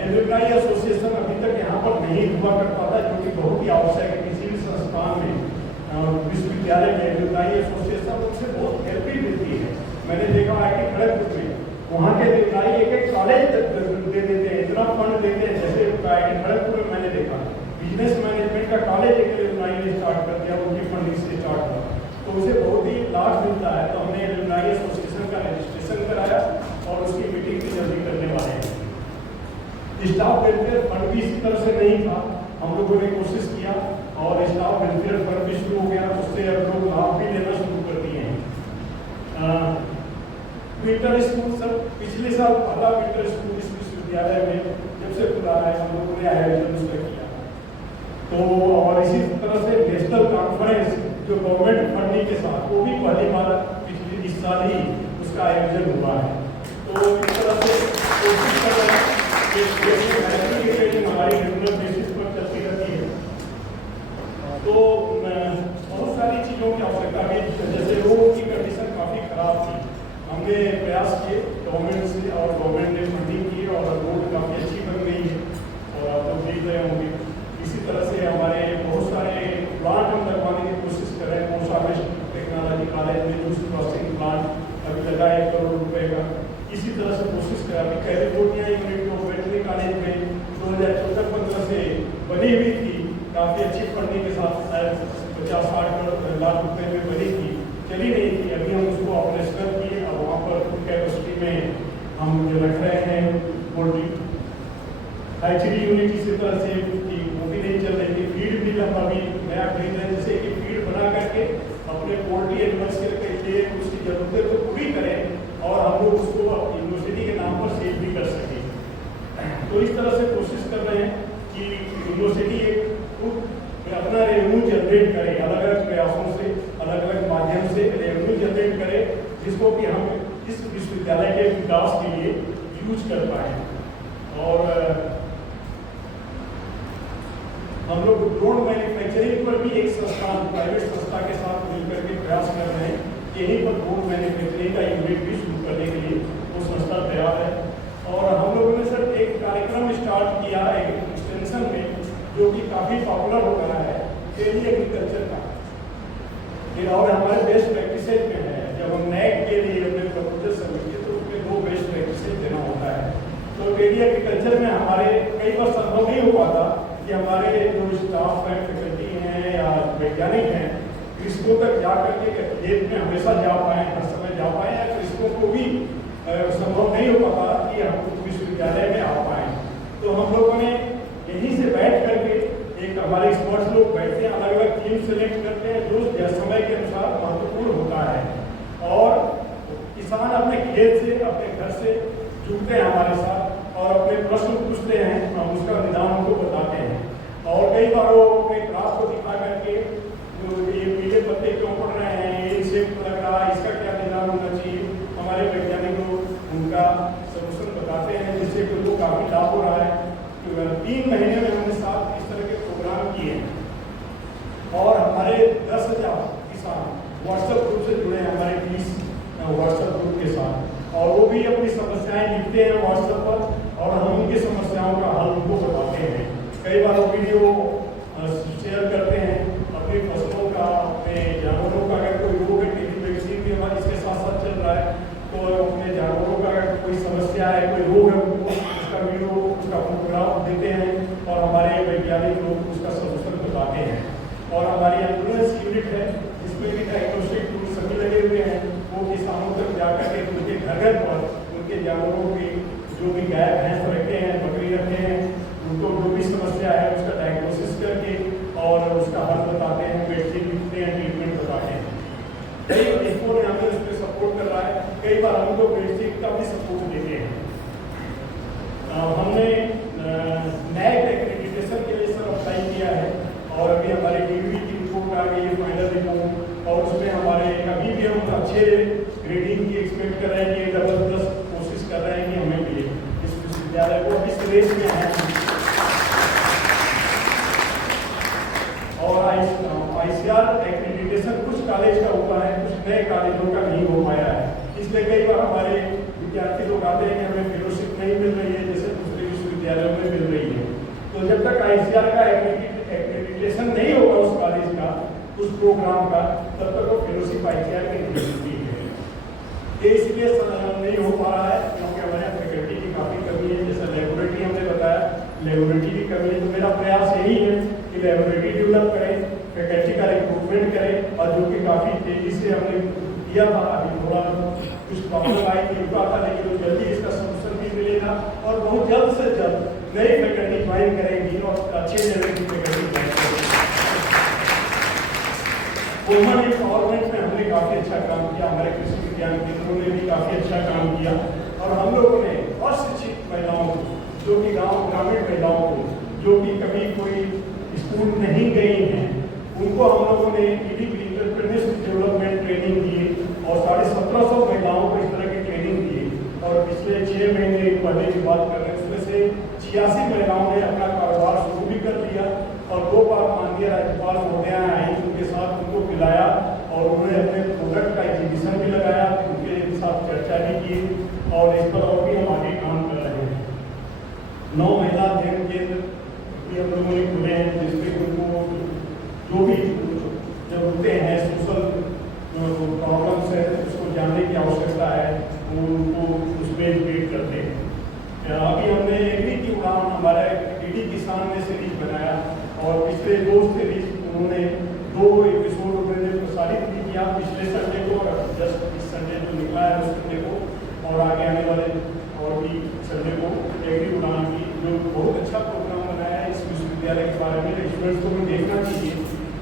एलुमनाई एसोसिएशन अभी तक यहाँ पर नहीं हुआ करता था, जो कि बहुत ही आवश्यक है। किसी भी संस्थान में, विश्वविद्यालय में एलुमनाई एसोसिएशन उनसे बहुत हेल्प भी मिलती है। मैंने देखा है कि खड़गपुर में वहाँ के एलुमनाई एक कॉलेज तक दे देते हैं, इतना फंड देते हैं। जैसे खड़गपुर में मैंने देखा बिजनेस मैनेजमेंट का कॉलेज एक एलुमनाई ने स्टार्ट कर दिया, उनकी फंडिंग से स्टार्ट हुआ, तो उसे बहुत ही लाभ मिलता है। तो हमने एलुमनाई एसोसिएशन का रजिस्ट्रेशन कराया, और उसकी मीटिंग भी जल्दी करने वाले हैं। स्टाफ वेलफेयर फंड भी इसी तरह से नहीं था, हम लोगों ने कोशिश किया, और स्टाफ वेलफेयर फंड भी शुरू हो गया, उससे अब लोग लाभ भी लेना शुरू कर दिए हैं। विंटर स्कूल सर, पिछले साल पहला विंटर स्कूल इस विश्वविद्यालय में जब से खुला है, हम लोगों ने आयोजन उसका किया। तो और इसी तरह से नेशनल कॉन्फ्रेंस जो गवर्नमेंट वो भी पहली बार पिछले इस साल ही उसका आयोजन हुआ है। तो इस तरह से कोशिश कर रहे हैं कि मैथ्स की ट्रेनिंग हमारी रेगुलर बेसिस पर चलती रहती है। तो बहुत सारी चीज़ों की आवश्यकता भी, जैसे रोड की कंडीशन काफ़ी खराब थी, हमने प्रयास किए गवर्नमेंट से और गवर्नमेंट ने फंडिंग की और रोड काफ़ी अच्छी बन गई है और आप लोग देख रहे होंगे। इसी तरह से हमारे बहुत सारे प्लांट हम लगवाने की कोशिश कर रहे हैं। पूसा वेस्ट टेक्नोलॉजी कॉलेज में जूस प्रोसेसिंग प्लांट अभी लगा 1 करोड़ रुपए का। इसी तरह से कोशिश कर रहे हैं। California unit of veterinary college में 2014-15 से बनी हुई थी, काफ़ी अच्छी फंडिंग के साथ, शायद 50-60 लाख रुपए में बनी थी, चली नहीं थी। अभी हम उसको ऑपरेशनल किए। अब वहाँ पर फूड कैपेसिटी में हम जो रख रहे हैं पोल्ट्री हैचरी यूनिट, इसी तरह से वो भी नहीं चल रही थी। फीड भी हम अभी नया खरीद रहे हैं, जैसे कि फीड बना करके अपने पोल्ट्री एनिमल्स के लिए उसकी जरूरतें तो पूरी करें और हम लोग उसको यूनिवर्सिटी के नाम पर सेल भी कर सकें। तो इस तरह से कोशिश कर रहे हैं कि यूनिवर्सिटी एक अपना रेवेन्यू जनरेट करे, अलग अलग प्रयासों से, अलग अलग माध्यम से रेवेन्यू जनरेट करे, जिसको कि हम इस विश्वविद्यालय के विकास के लिए यूज कर पाए। और हम लोग ड्रोन मैन्युफैक्चरिंग पर भी एक संस्थान, प्राइवेट संस्था के साथ मिलकर के प्रयास कर रहे हैं कि यहीं पर ड्रोन मैन्युफैक्चरिंग का यूनिट भी शुरू करने के लिए वो संस्था तैयार है। और हम लोगों ने सर एक कार्यक्रम स्टार्ट किया है एक्सटेंशन में, जो कि काफ़ी पॉपुलर हो रहा है, डेली एग्रीकल्चर का, और हमारे बेस्ट प्रैक्टिसेज में है। जब हम नैक के लिए अपने प्रपोजल सबमिट किए तो उसमें 2 बेस्ट प्रैक्टिसेज देना होता है। तो डेली एग्रीकल्चर में हमारे कई बार संभव नहीं हो पाता कि हमारे जो स्टाफ हैं, फैकल्टी हैं या वैज्ञानिक हैं, कृषकों तक जा करके खेत में हमेशा जा पाएँ, हर समय जा पाएँ, या कृषकों को भी संभव नहीं हो पाता कि हम विश्वविद्यालय में आ पाएँ। तो हम लोगों ने यहीं से बैठ करके, एक हमारे एक्सपर्ट्स लोग बैठते हैं, अलग अलग टीम सेलेक्ट करते हैं जो समय के अनुसार महत्वपूर्ण होता है, और किसान अपने खेत से, अपने घर से जुड़ते हैं हमारे साथ और अपने प्रश्न पूछते हैं, हम उसका निदान उनको बताते हैं। और कई बार वो अपने ग्राफ को दिखा करके ये पीले पत्ते क्यों पड़ रहे हैं, ये इंसेक्ट लग रहा है, इसका क्या निदान होना चाहिए, हमारे वैज्ञानिक लोग उनका सलूशन बताते हैं, जिससे कि उनको काफ़ी लाभ हो रहा है। 3 महीने में हमने 7 इस तरह के प्रोग्राम किए हैं और हमारे 10,000 किसान व्हाट्सएप ग्रुप से जुड़े हैं, हमारे 20 व्हाट्सएप ग्रुप के साथ, और वो भी अपनी समस्याएं लिखते हैं व्हाट्सएप पर और हम उनकी समस्याओं का हल उनको बताते हैं। कई बार वो वीडियो शेयर करते हैं अपनी फसलों का, अपने जानवरों का, अगर कोई रोग है, टीबी वैक्सीन भी हमारे इसके साथ साथ चल रहा है, तो अपने जानवरों का अगर कोई समस्या है, कोई रोग है, उसका वीडियो, उसका फोटोग्राफ देते हैं और हमारे वैज्ञानिक लोग उसका सलूशन बताते हैं। और हमारी एम्बुलेंस यूनिट है, जिसमें भी डायग्नोस्टिक टूल सभी लगे हुए हैं, वो किसानों तक जाकर के उनके घर पर उनके जानवरों की, जो भी गाय भैंस रखते हैं, बकरी रखते हैं, उनको जो भी समस्या है उसका डायग्नोसिस करके और उसका हल बताते हैं, मेडिसिन लिखते हैं, ट्रीटमेंट बताते हैं। कई इसको हमें उस पर सपोर्ट कर रहा है, कई बार हम लोग मेडिसिन का भी सपोर्ट देते हैं। हमने नैक एक्रेडिटेशन के लिए सर अप्लाई किया है और अभी हमारे डीवी की रिपोर्ट आ गई है, फाइनल रिपोर्ट, और उसमें हमारे अभी भी हम अच्छे ग्रेडिंग की एक्सपेक्ट कर रहे हैं कि AA+ कोशिश कर रहे हैं कि हमें मिले इस विश्वविद्यालय को, अभी इस रेस में है। और ICR एक्रेडिटेशन कुछ कॉलेज का हुआ है, कुछ नए कॉलेजों का नहीं हो पाया है, इसलिए कई बार हमारे विद्यार्थी लोग आते हैं कि हमें फेलोशिप नहीं मिल रही है जैसे दूसरे विश्वविद्यालयों में मिल रही है। तो जब तक ICR का एक्रेडिटेशन नहीं होगा उस कॉलेज का, उस प्रोग्राम का, तब तक वो फेलोशिप ICR की नहीं मिलती है। ये इसलिए नहीं हो पा रहा है क्योंकि हमारे यहाँ फैकल्टी की काफ़ी कमी है, जैसा लेबोरेटरी हमने बताया, लेबोरेटरी की कमी है। तो मेरा प्रयास यही है कि लेबोरेटरी डेवलप करें, फैकल्टी का रिक्रूटमेंट करें, और जो कि काफ़ी तेज़ी से हमने किया था, अभी थोड़ा कुछ प्रॉब्लम आई थी, रुका था, लेकिन जल्दी इसका सलूशन भी मिलेगा और बहुत जल्द से जल्द नई फैकल्टी ज्वाइन करेंगी और अच्छे लेवल की फैकल्टी ज्वाइन करेंगी। वुमेन एम्पावरमेंट में हमने काफ़ी अच्छा काम किया, हमारे कृषि विज्ञान केंद्रों ने भी काफ़ी अच्छा काम किया, और हम लोगों ने अशिक्षित महिलाओं को, जो कि ग्रामीण महिलाओं को, जो कि कभी कोई स्कूल नहीं गई हैं, उनको हम लोगों ने एंटरप्रेन्योरशिप डेवलपमेंट ट्रेनिंग 86 महिलाओं ने अपना कारोबार शुरू भी कर लिया और 2 बार माननीय राज्यपाल महोदया आई, उनके साथ उनको मिलाया और उन्होंने अपने प्रोडक्ट का एग्जीबिशन भी लगाया, उनके साथ चर्चा भी की और इस पर और भी हम आगे काम कर रहे हैं। 9 महिला अध्ययन केंद्र भी हम लोगों ने खुले हैं, जिसमें उनको जो भी जरूरतें हैं, सोशल प्रॉब्लम्स है, उसको जानने की आवश्यकता है, वो उनको उसमें एजुकेट करते हैं। अभी हमने एग्री की उड़ान हमारा डीडी किसान ने सीरीज बनाया और पिछले 2 सीरीज उन्होंने 2 एपिसोड उन्होंने प्रसारित भी किया, पिछले संडे को और जस्ट इस संडे जो निकला है उस संडे को, और आगे आने वाले और भी संडे को एग्री उड़ान की जो बहुत अच्छा प्रोग्राम बनाया है इस विश्वविद्यालय के बारे में। स्टूडेंट्स को भी देखना चाहिए।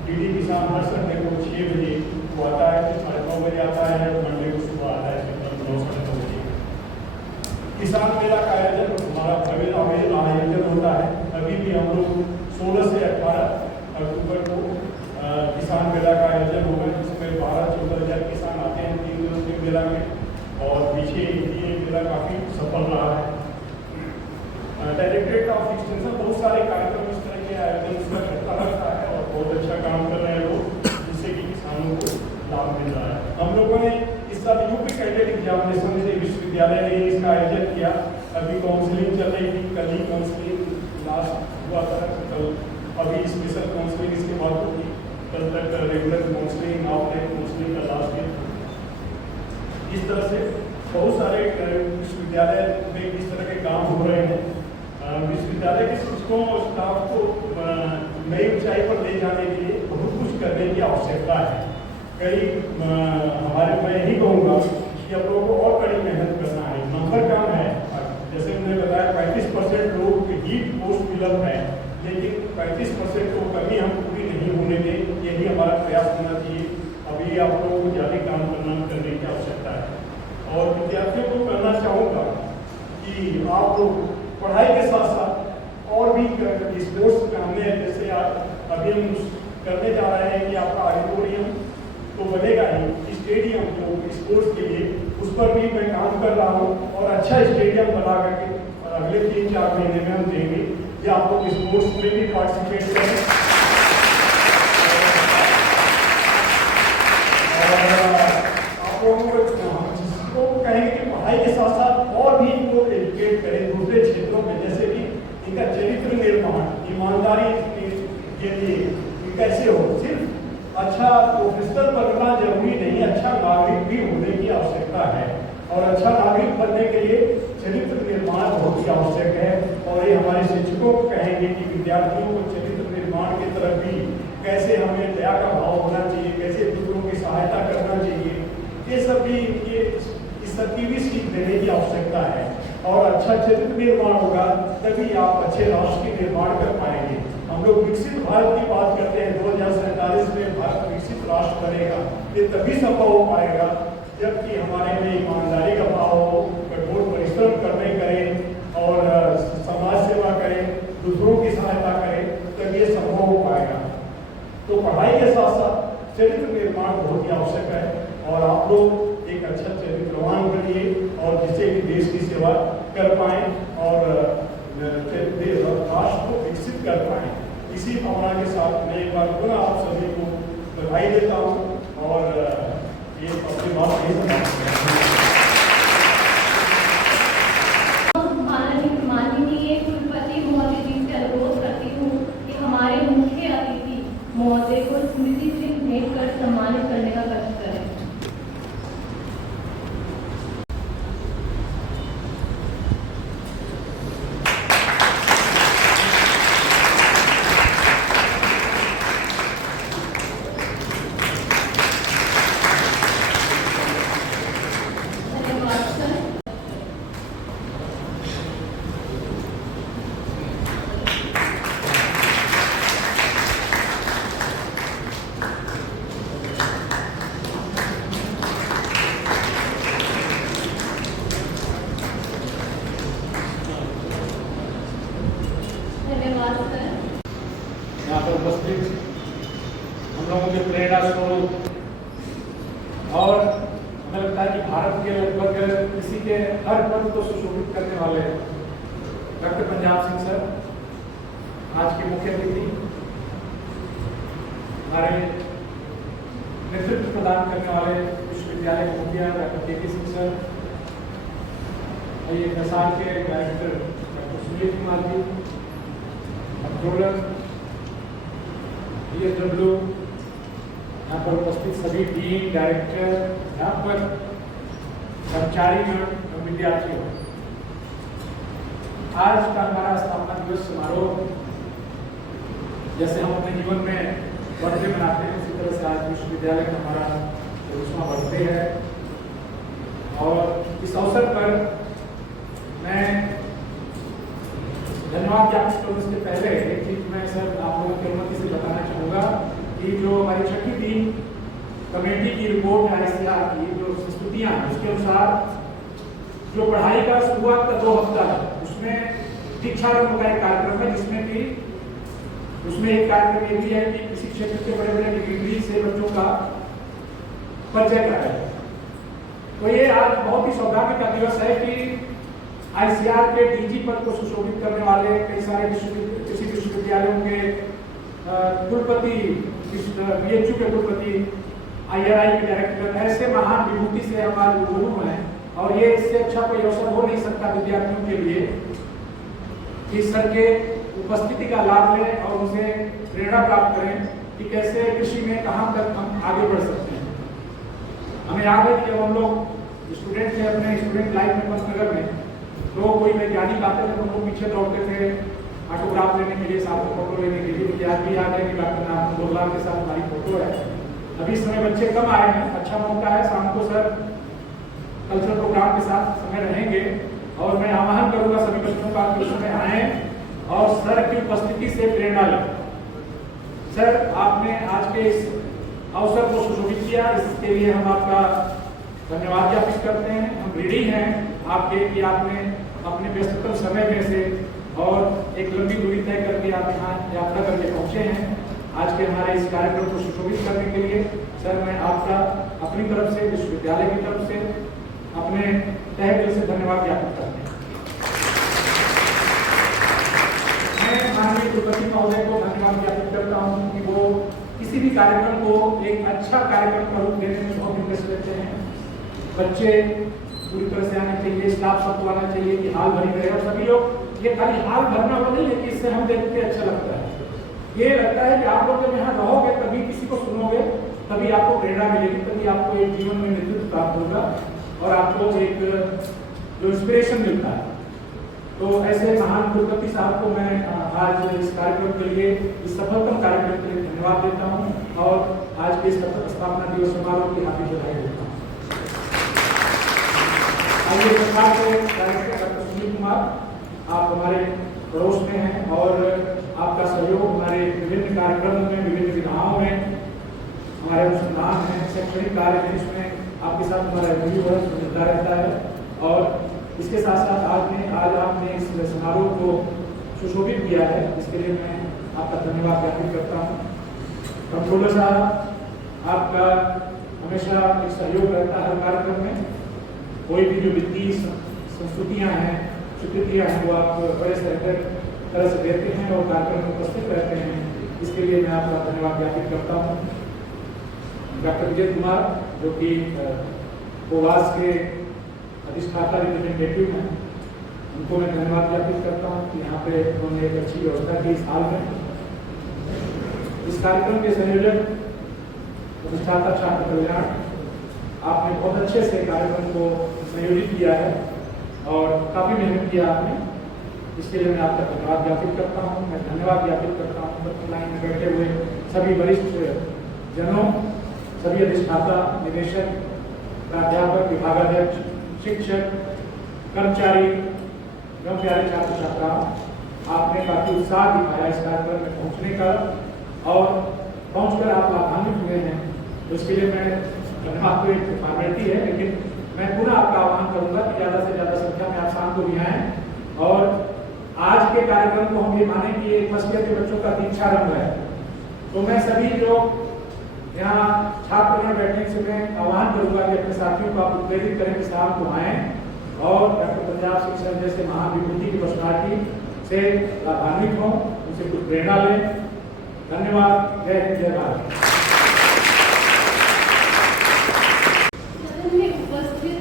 डीडी किसान हर संडे को 6 बजे वो आता है, 9:30 बजे आता है, मंडे को सुबह आता है 9 साढ़े 9 बजे। किसान मेला का आयोजन हमारा आयोजन होता है। अभी भी हम लोग 16 से 18 अक्टूबर को किसान मेला का आयोजन होगा, जिसमें 12-14 हज़ार किसान आते हैं 3 दिनों के मेला में और पीछे ये मेला काफ़ी सफल रहा है। डायरेक्टरेट ऑफ एक्सटेंशन बहुत सारे कार्यक्रम इस तरह के आयोजन उसका करता रहता है और बहुत अच्छा काम कर रहे हैं लोग, जिससे कि किसानों को लाभ मिल रहा है। हम लोगों ने इस साल यूपी कैडेट एग्जामिनेशन से विश्वविद्यालय ने इसका आयोजन किया। अभी काउंसलिंग चल रही थी, कल ही काउंसलिंग लास्ट हुआ था, कल अभी स्पेशल काउंसलिंग इसके बाद होगी, कल तक रेगुलर काउंसलिंग, ऑफलाइन काउंसलिंग का लास्ट डे। इस तरह से बहुत सारे विश्वविद्यालय में इस तरह के काम हो रहे हैं। विश्वविद्यालय के शिक्षकों और स्टाफ को नई ऊंचाई पर ले जाने के लिए बहुत कुछ करने की आवश्यकता है। कई हमारे मैं यही कहूँगा कि आप लोगों को और कड़ी मेहनत करना है। नंबर कम है, जैसे उन्होंने बताया 35% लोग ही पोस्ट फिलअप है, लेकिन 35% को कमी हम पूरी नहीं होने दें, यही हमारा प्रयास होना चाहिए। अभी आप लोगों को ज़्यादा काम करने की आवश्यकता है और विद्यार्थियों को करना चाहूँगा कि आप लोग पढ़ाई के साथ साथ और भी स्पोर्ट्स हमने जैसे अभी हम करने जा रहे हैं कि आपका ऑडिटोरियम तो बनेगा ही, स्टेडियम जो स्पोर्ट्स के लिए उस पर भी मैं काम कर रहा हूँ और अच्छा स्टेडियम बना करके अगले 3-4 महीने में हम देंगे कि आप लोग स्पोर्ट्स में भी पार्टिसिपेट करें और आप लोगों को कहेंगे कि पढ़ाई के साथ साथ और भी इनको एजुकेट करें दूसरे क्षेत्रों में, जैसे कि इनका चरित्र निर्माण, ईमानदारी के लिए कैसे हो। सिर्फ अच्छा प्रोफेसर बनना जरूरी नहीं, अच्छा नागरिक भी होने की आवश्यकता है और अच्छा नागरिक बनने के लिए चरित्र निर्माण बहुत ही आवश्यक है। और ये हमारे शिक्षकों को कहेंगे कि विद्यार्थियों को चरित्र निर्माण की तरफ भी कैसे हमें दया का भाव होना चाहिए, कैसे दूसरों की सहायता करना चाहिए, ये सब भी इस सब की भी सीख देने की आवश्यकता है। और अच्छा चरित्र निर्माण होगा तभी आप अच्छे राष्ट्र के निर्माण कर पाएंगे। हम लोग विकसित भारत की बात करते हैं, 2047 में भारत विकसित राष्ट्र बनेगा, ये तभी संभव हो पाएगा जबकि हमारे में ईमानदारी का भाव हो, कठोर परिश्रम करने करें और समाज सेवा करें, दूसरों की सहायता करें, तब ये संभव हो पाएगा। तो पढ़ाई के साथ साथ चरित्र निर्माण बहुत ही आवश्यक है और आप लोग एक अच्छा चरित्रवान बनिए और जिससे कि देश की सेवा कर पाएं और राष्ट्र को विकसित कर पाएं। इसी भावना के साथ मैं एक बार पुनः आप सभी को बधाई देता हूँ और ये अपनी बात नहीं माननीय कुलपति महोदय जी से अनुरोध करती हूँ कि हमारे मुख्य अतिथि महोदय को स्मृति चिन्ह भेंट कर सम्मानित करने का कष्ट करें। यहाँ पर उपस्थित हम लोगों के प्रेरणा स्रोत और हमें लगता है कि भारत के लगभग किसी के हर पद को सुशोभित करने वाले डॉक्टर पंजाब सिंह सर, आज के मुख्य अतिथि, हमारे नेतृत्व प्रदान करने वाले विश्वविद्यालय के मुखिया डॉक्टर के सिंह सर, और ये प्रसार के डायरेक्टर डॉक्टर सुनील कुमार जी, कंट्रोलर DSW, यहाँ पर उपस्थित सभी डीन, डायरेक्टर, अध्यापक, कर्मचारीगण और विद्यार्थियों, आज का हमारा स्थापना दिवस समारोह जैसे हम अपने जीवन में बर्थडे मनाते हैं, उसी तरह से आज विश्वविद्यालय का हमारा 40वां बर्थडे है। और इस अवसर पर मैं धन्यवाद ज्ञापित करूँ इसके पहले एक चीज मैं सर आप लोगों की अनुमति से बताना चाहूँगा कि जो हमारी छठी टीम कमेटी की रिपोर्ट है ICR की जो संस्तुतियाँ हैं उसके अनुसार जो पढ़ाई का शुरुआत का 2 हफ्ता है उसमें दीक्षारंभ का एक कार्यक्रम है, जिसमें कि उसमें एक कार्यक्रम ये भी है कि किसी क्षेत्र के बड़े बड़े डिग्री से बच्चों का परिचय कराया है। तो ये आज बहुत ही सौभाग्य का दिवस है कि ICR के DG पद को सुशोभित करने वाले कई सारे कृषि विश्वविद्यालयों के कुलपति, BHU के कुलपति, IRI के डायरेक्टर, ऐसे महान विभूति से हमारे रूबरू हैं। और ये इससे अच्छा कोई अवसर हो नहीं सकता विद्यार्थियों के लिए कि सर के उपस्थिति का लाभ लें और उनसे प्रेरणा प्राप्त करें कि कैसे कृषि में कहाँ तक हम आगे बढ़ सकते हैं। हमें याद है कि जब हम लोग स्टूडेंट थे अपने स्टूडेंट लाइफ में पंतनगर में, तो कोई वैज्ञानिक आते थे तो हम लोग पीछे दौड़ते थे ऑटोग्राफ लेने के लिए, साथ में फोटो लेने के लिए। मुझे आज भी याद है कि डॉक्टर नारायण गोरलाल के साथ हमारी फोटो है। अभी इस समय बच्चे कम आए हैं, अच्छा मौका है, शाम को सर कल्चरल प्रोग्राम के साथ समय रहेंगे और मैं आह्वान करूंगा सभी बच्चों का कि उस समय आए और सर की उपस्थिति से प्रेरणा लें। सर आपने आज के इस अवसर को सुशोभित किया, इसके लिए हम आपका धन्यवाद ज्ञापित करते हैं। हम ऋणी हैं आपके कि आपने अपने व्यस्ततम समय में से और एक लंबी दूरी तय करके आप यहाँ यात्रा करके पहुँचे हैं। आज के हमारे इस कार्यक्रम को सुशोभित करने के लिए सर मैं आपका अपनी तरफ से, विश्वविद्यालय की तरफ से अपने तहे दिल से धन्यवाद ज्ञापित करते हैं। मैं माननीय कुलपति महोदय को धन्यवाद ज्ञापित करता हूँ कि वो किसी भी कार्यक्रम को एक अच्छा कार्यक्रम का रूप देने में बहुत इंटरेस्ट लेते हैं। बच्चे पूरी तरह से आने चाहिए, स्टाफ सबको आना चाहिए कि हाल भरी रहे और सभी लोग ये खाली हाल भरना वो नहीं है कि इससे हम देख के अच्छा लगता है। ये लगता है कि आप लोग जब यहाँ रहोगे तभी किसी को सुनोगे, तभी आपको प्रेरणा मिलेगी, तभी आपको एक जीवन में नेतृत्व प्राप्त होगा और आपको एक जो इंस्पिरेशन मिलता है। तो ऐसे महान कुलपति साहब को मैं आज इस कार्यक्रम के लिए, इस सफलतम कार्यक्रम के लिए धन्यवाद देता हूँ और आज के इस स्थापना दिवस समारोह की हार्दिक बधाई देता हूँ। आइए सरकार के डायरेक्टर डॉक्टर सुनील कुमार, आप हमारे पड़ोस में हैं और आपका सहयोग हमारे विभिन्न कार्यक्रमों में, विभिन्न विधाओं में, हमारे अनुसंधान है, शैक्षणिक कार्य है, इसमें आपके साथ हमारा रिव्यू है, मिलता रहता है। और इसके साथ साथ आज आपने इस समारोह को सुशोभित किया है, इसके लिए मैं आपका धन्यवाद ज्ञापित करता हूँ। कंट्रोलर साहब, आपका हमेशा एक सहयोग रहता है हर कार्यक्रम में। कोई भी जो वित्तीय संस्तुतियाँ हैं, स्वीकृतियाँ हैं, वो आप बड़े तरह से देते हैं और कार्यक्रम में उपस्थित रहते हैं, इसके लिए मैं आपका धन्यवाद ज्ञापित करता हूँ। डॉक्टर विजय कुमार जो कि कोवास के अधिष्ठाता रिप्रेजेंटेटिव हैं, उनको मैं धन्यवाद ज्ञापित करता हूँ कि यहाँ पे उन्होंने एक अच्छी व्यवस्था की इस हाल में। इस कार्यक्रम के संयोजक अधिष्ठाता छात्र कल्याण, आपने बहुत अच्छे से कार्यक्रम को संयोजित किया है और काफ़ी मेहनत किया आपने, इसके लिए मैं आपका धन्यवाद ज्ञापित करता हूँ। मैं धन्यवाद ज्ञापित करता हूँ लाइन में बैठे हुए सभी वरिष्ठ जनों, सभी अधिष्ठाता, निदेशक, प्राध्यापक, विभागाध्यक्ष, शिक्षक, कर्मचारी, एवं प्यारे छात्र छात्राओं, आपने काफी उत्साह दिखाया इस कार्यक्रम में पहुंचने का और पहुंचकर आप लाभान्वित हुए हैं। तो इसके लिए मैं धन्यवाद, तो एक फॉर्मेलिटी है, लेकिन मैं पुनः आपका आह्वान करूंगा कि ज्यादा से ज्यादा संख्या में आप शाम को भी आएं और आज के कार्यक्रम को हम ये माने कि एक फर्स्ट ईयर के बच्चों का दीक्षारंभ है। तो मैं सभी जो यहाँ छात्रगण बैठने से मैं आह्वान करूंगा कि अपने साथियों को आप उत्प्रेरित करें कि शाम को आएं और डॉक्टर पंजाब सिंह सर जैसे महान विभूति की पर्सनालिटी से लाभान्वित हों, उनसे कुछ प्रेरणा लें। धन्यवाद। जय हिंद, जय भारत। सदन में उपस्थित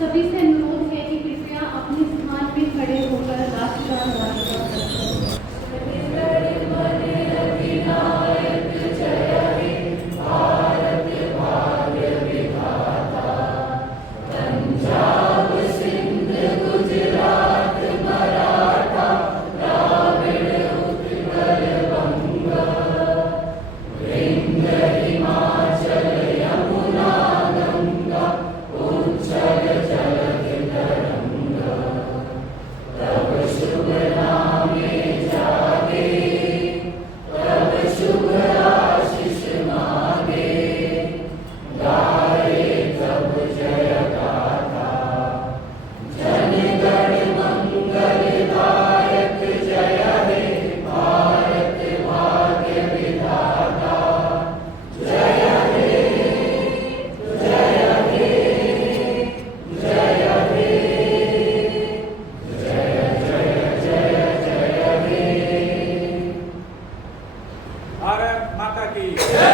सभी से अनुरोध है कि कृपया अपने स्थान में खड़े होकर राष्ट्रगान गाने का भारत माता की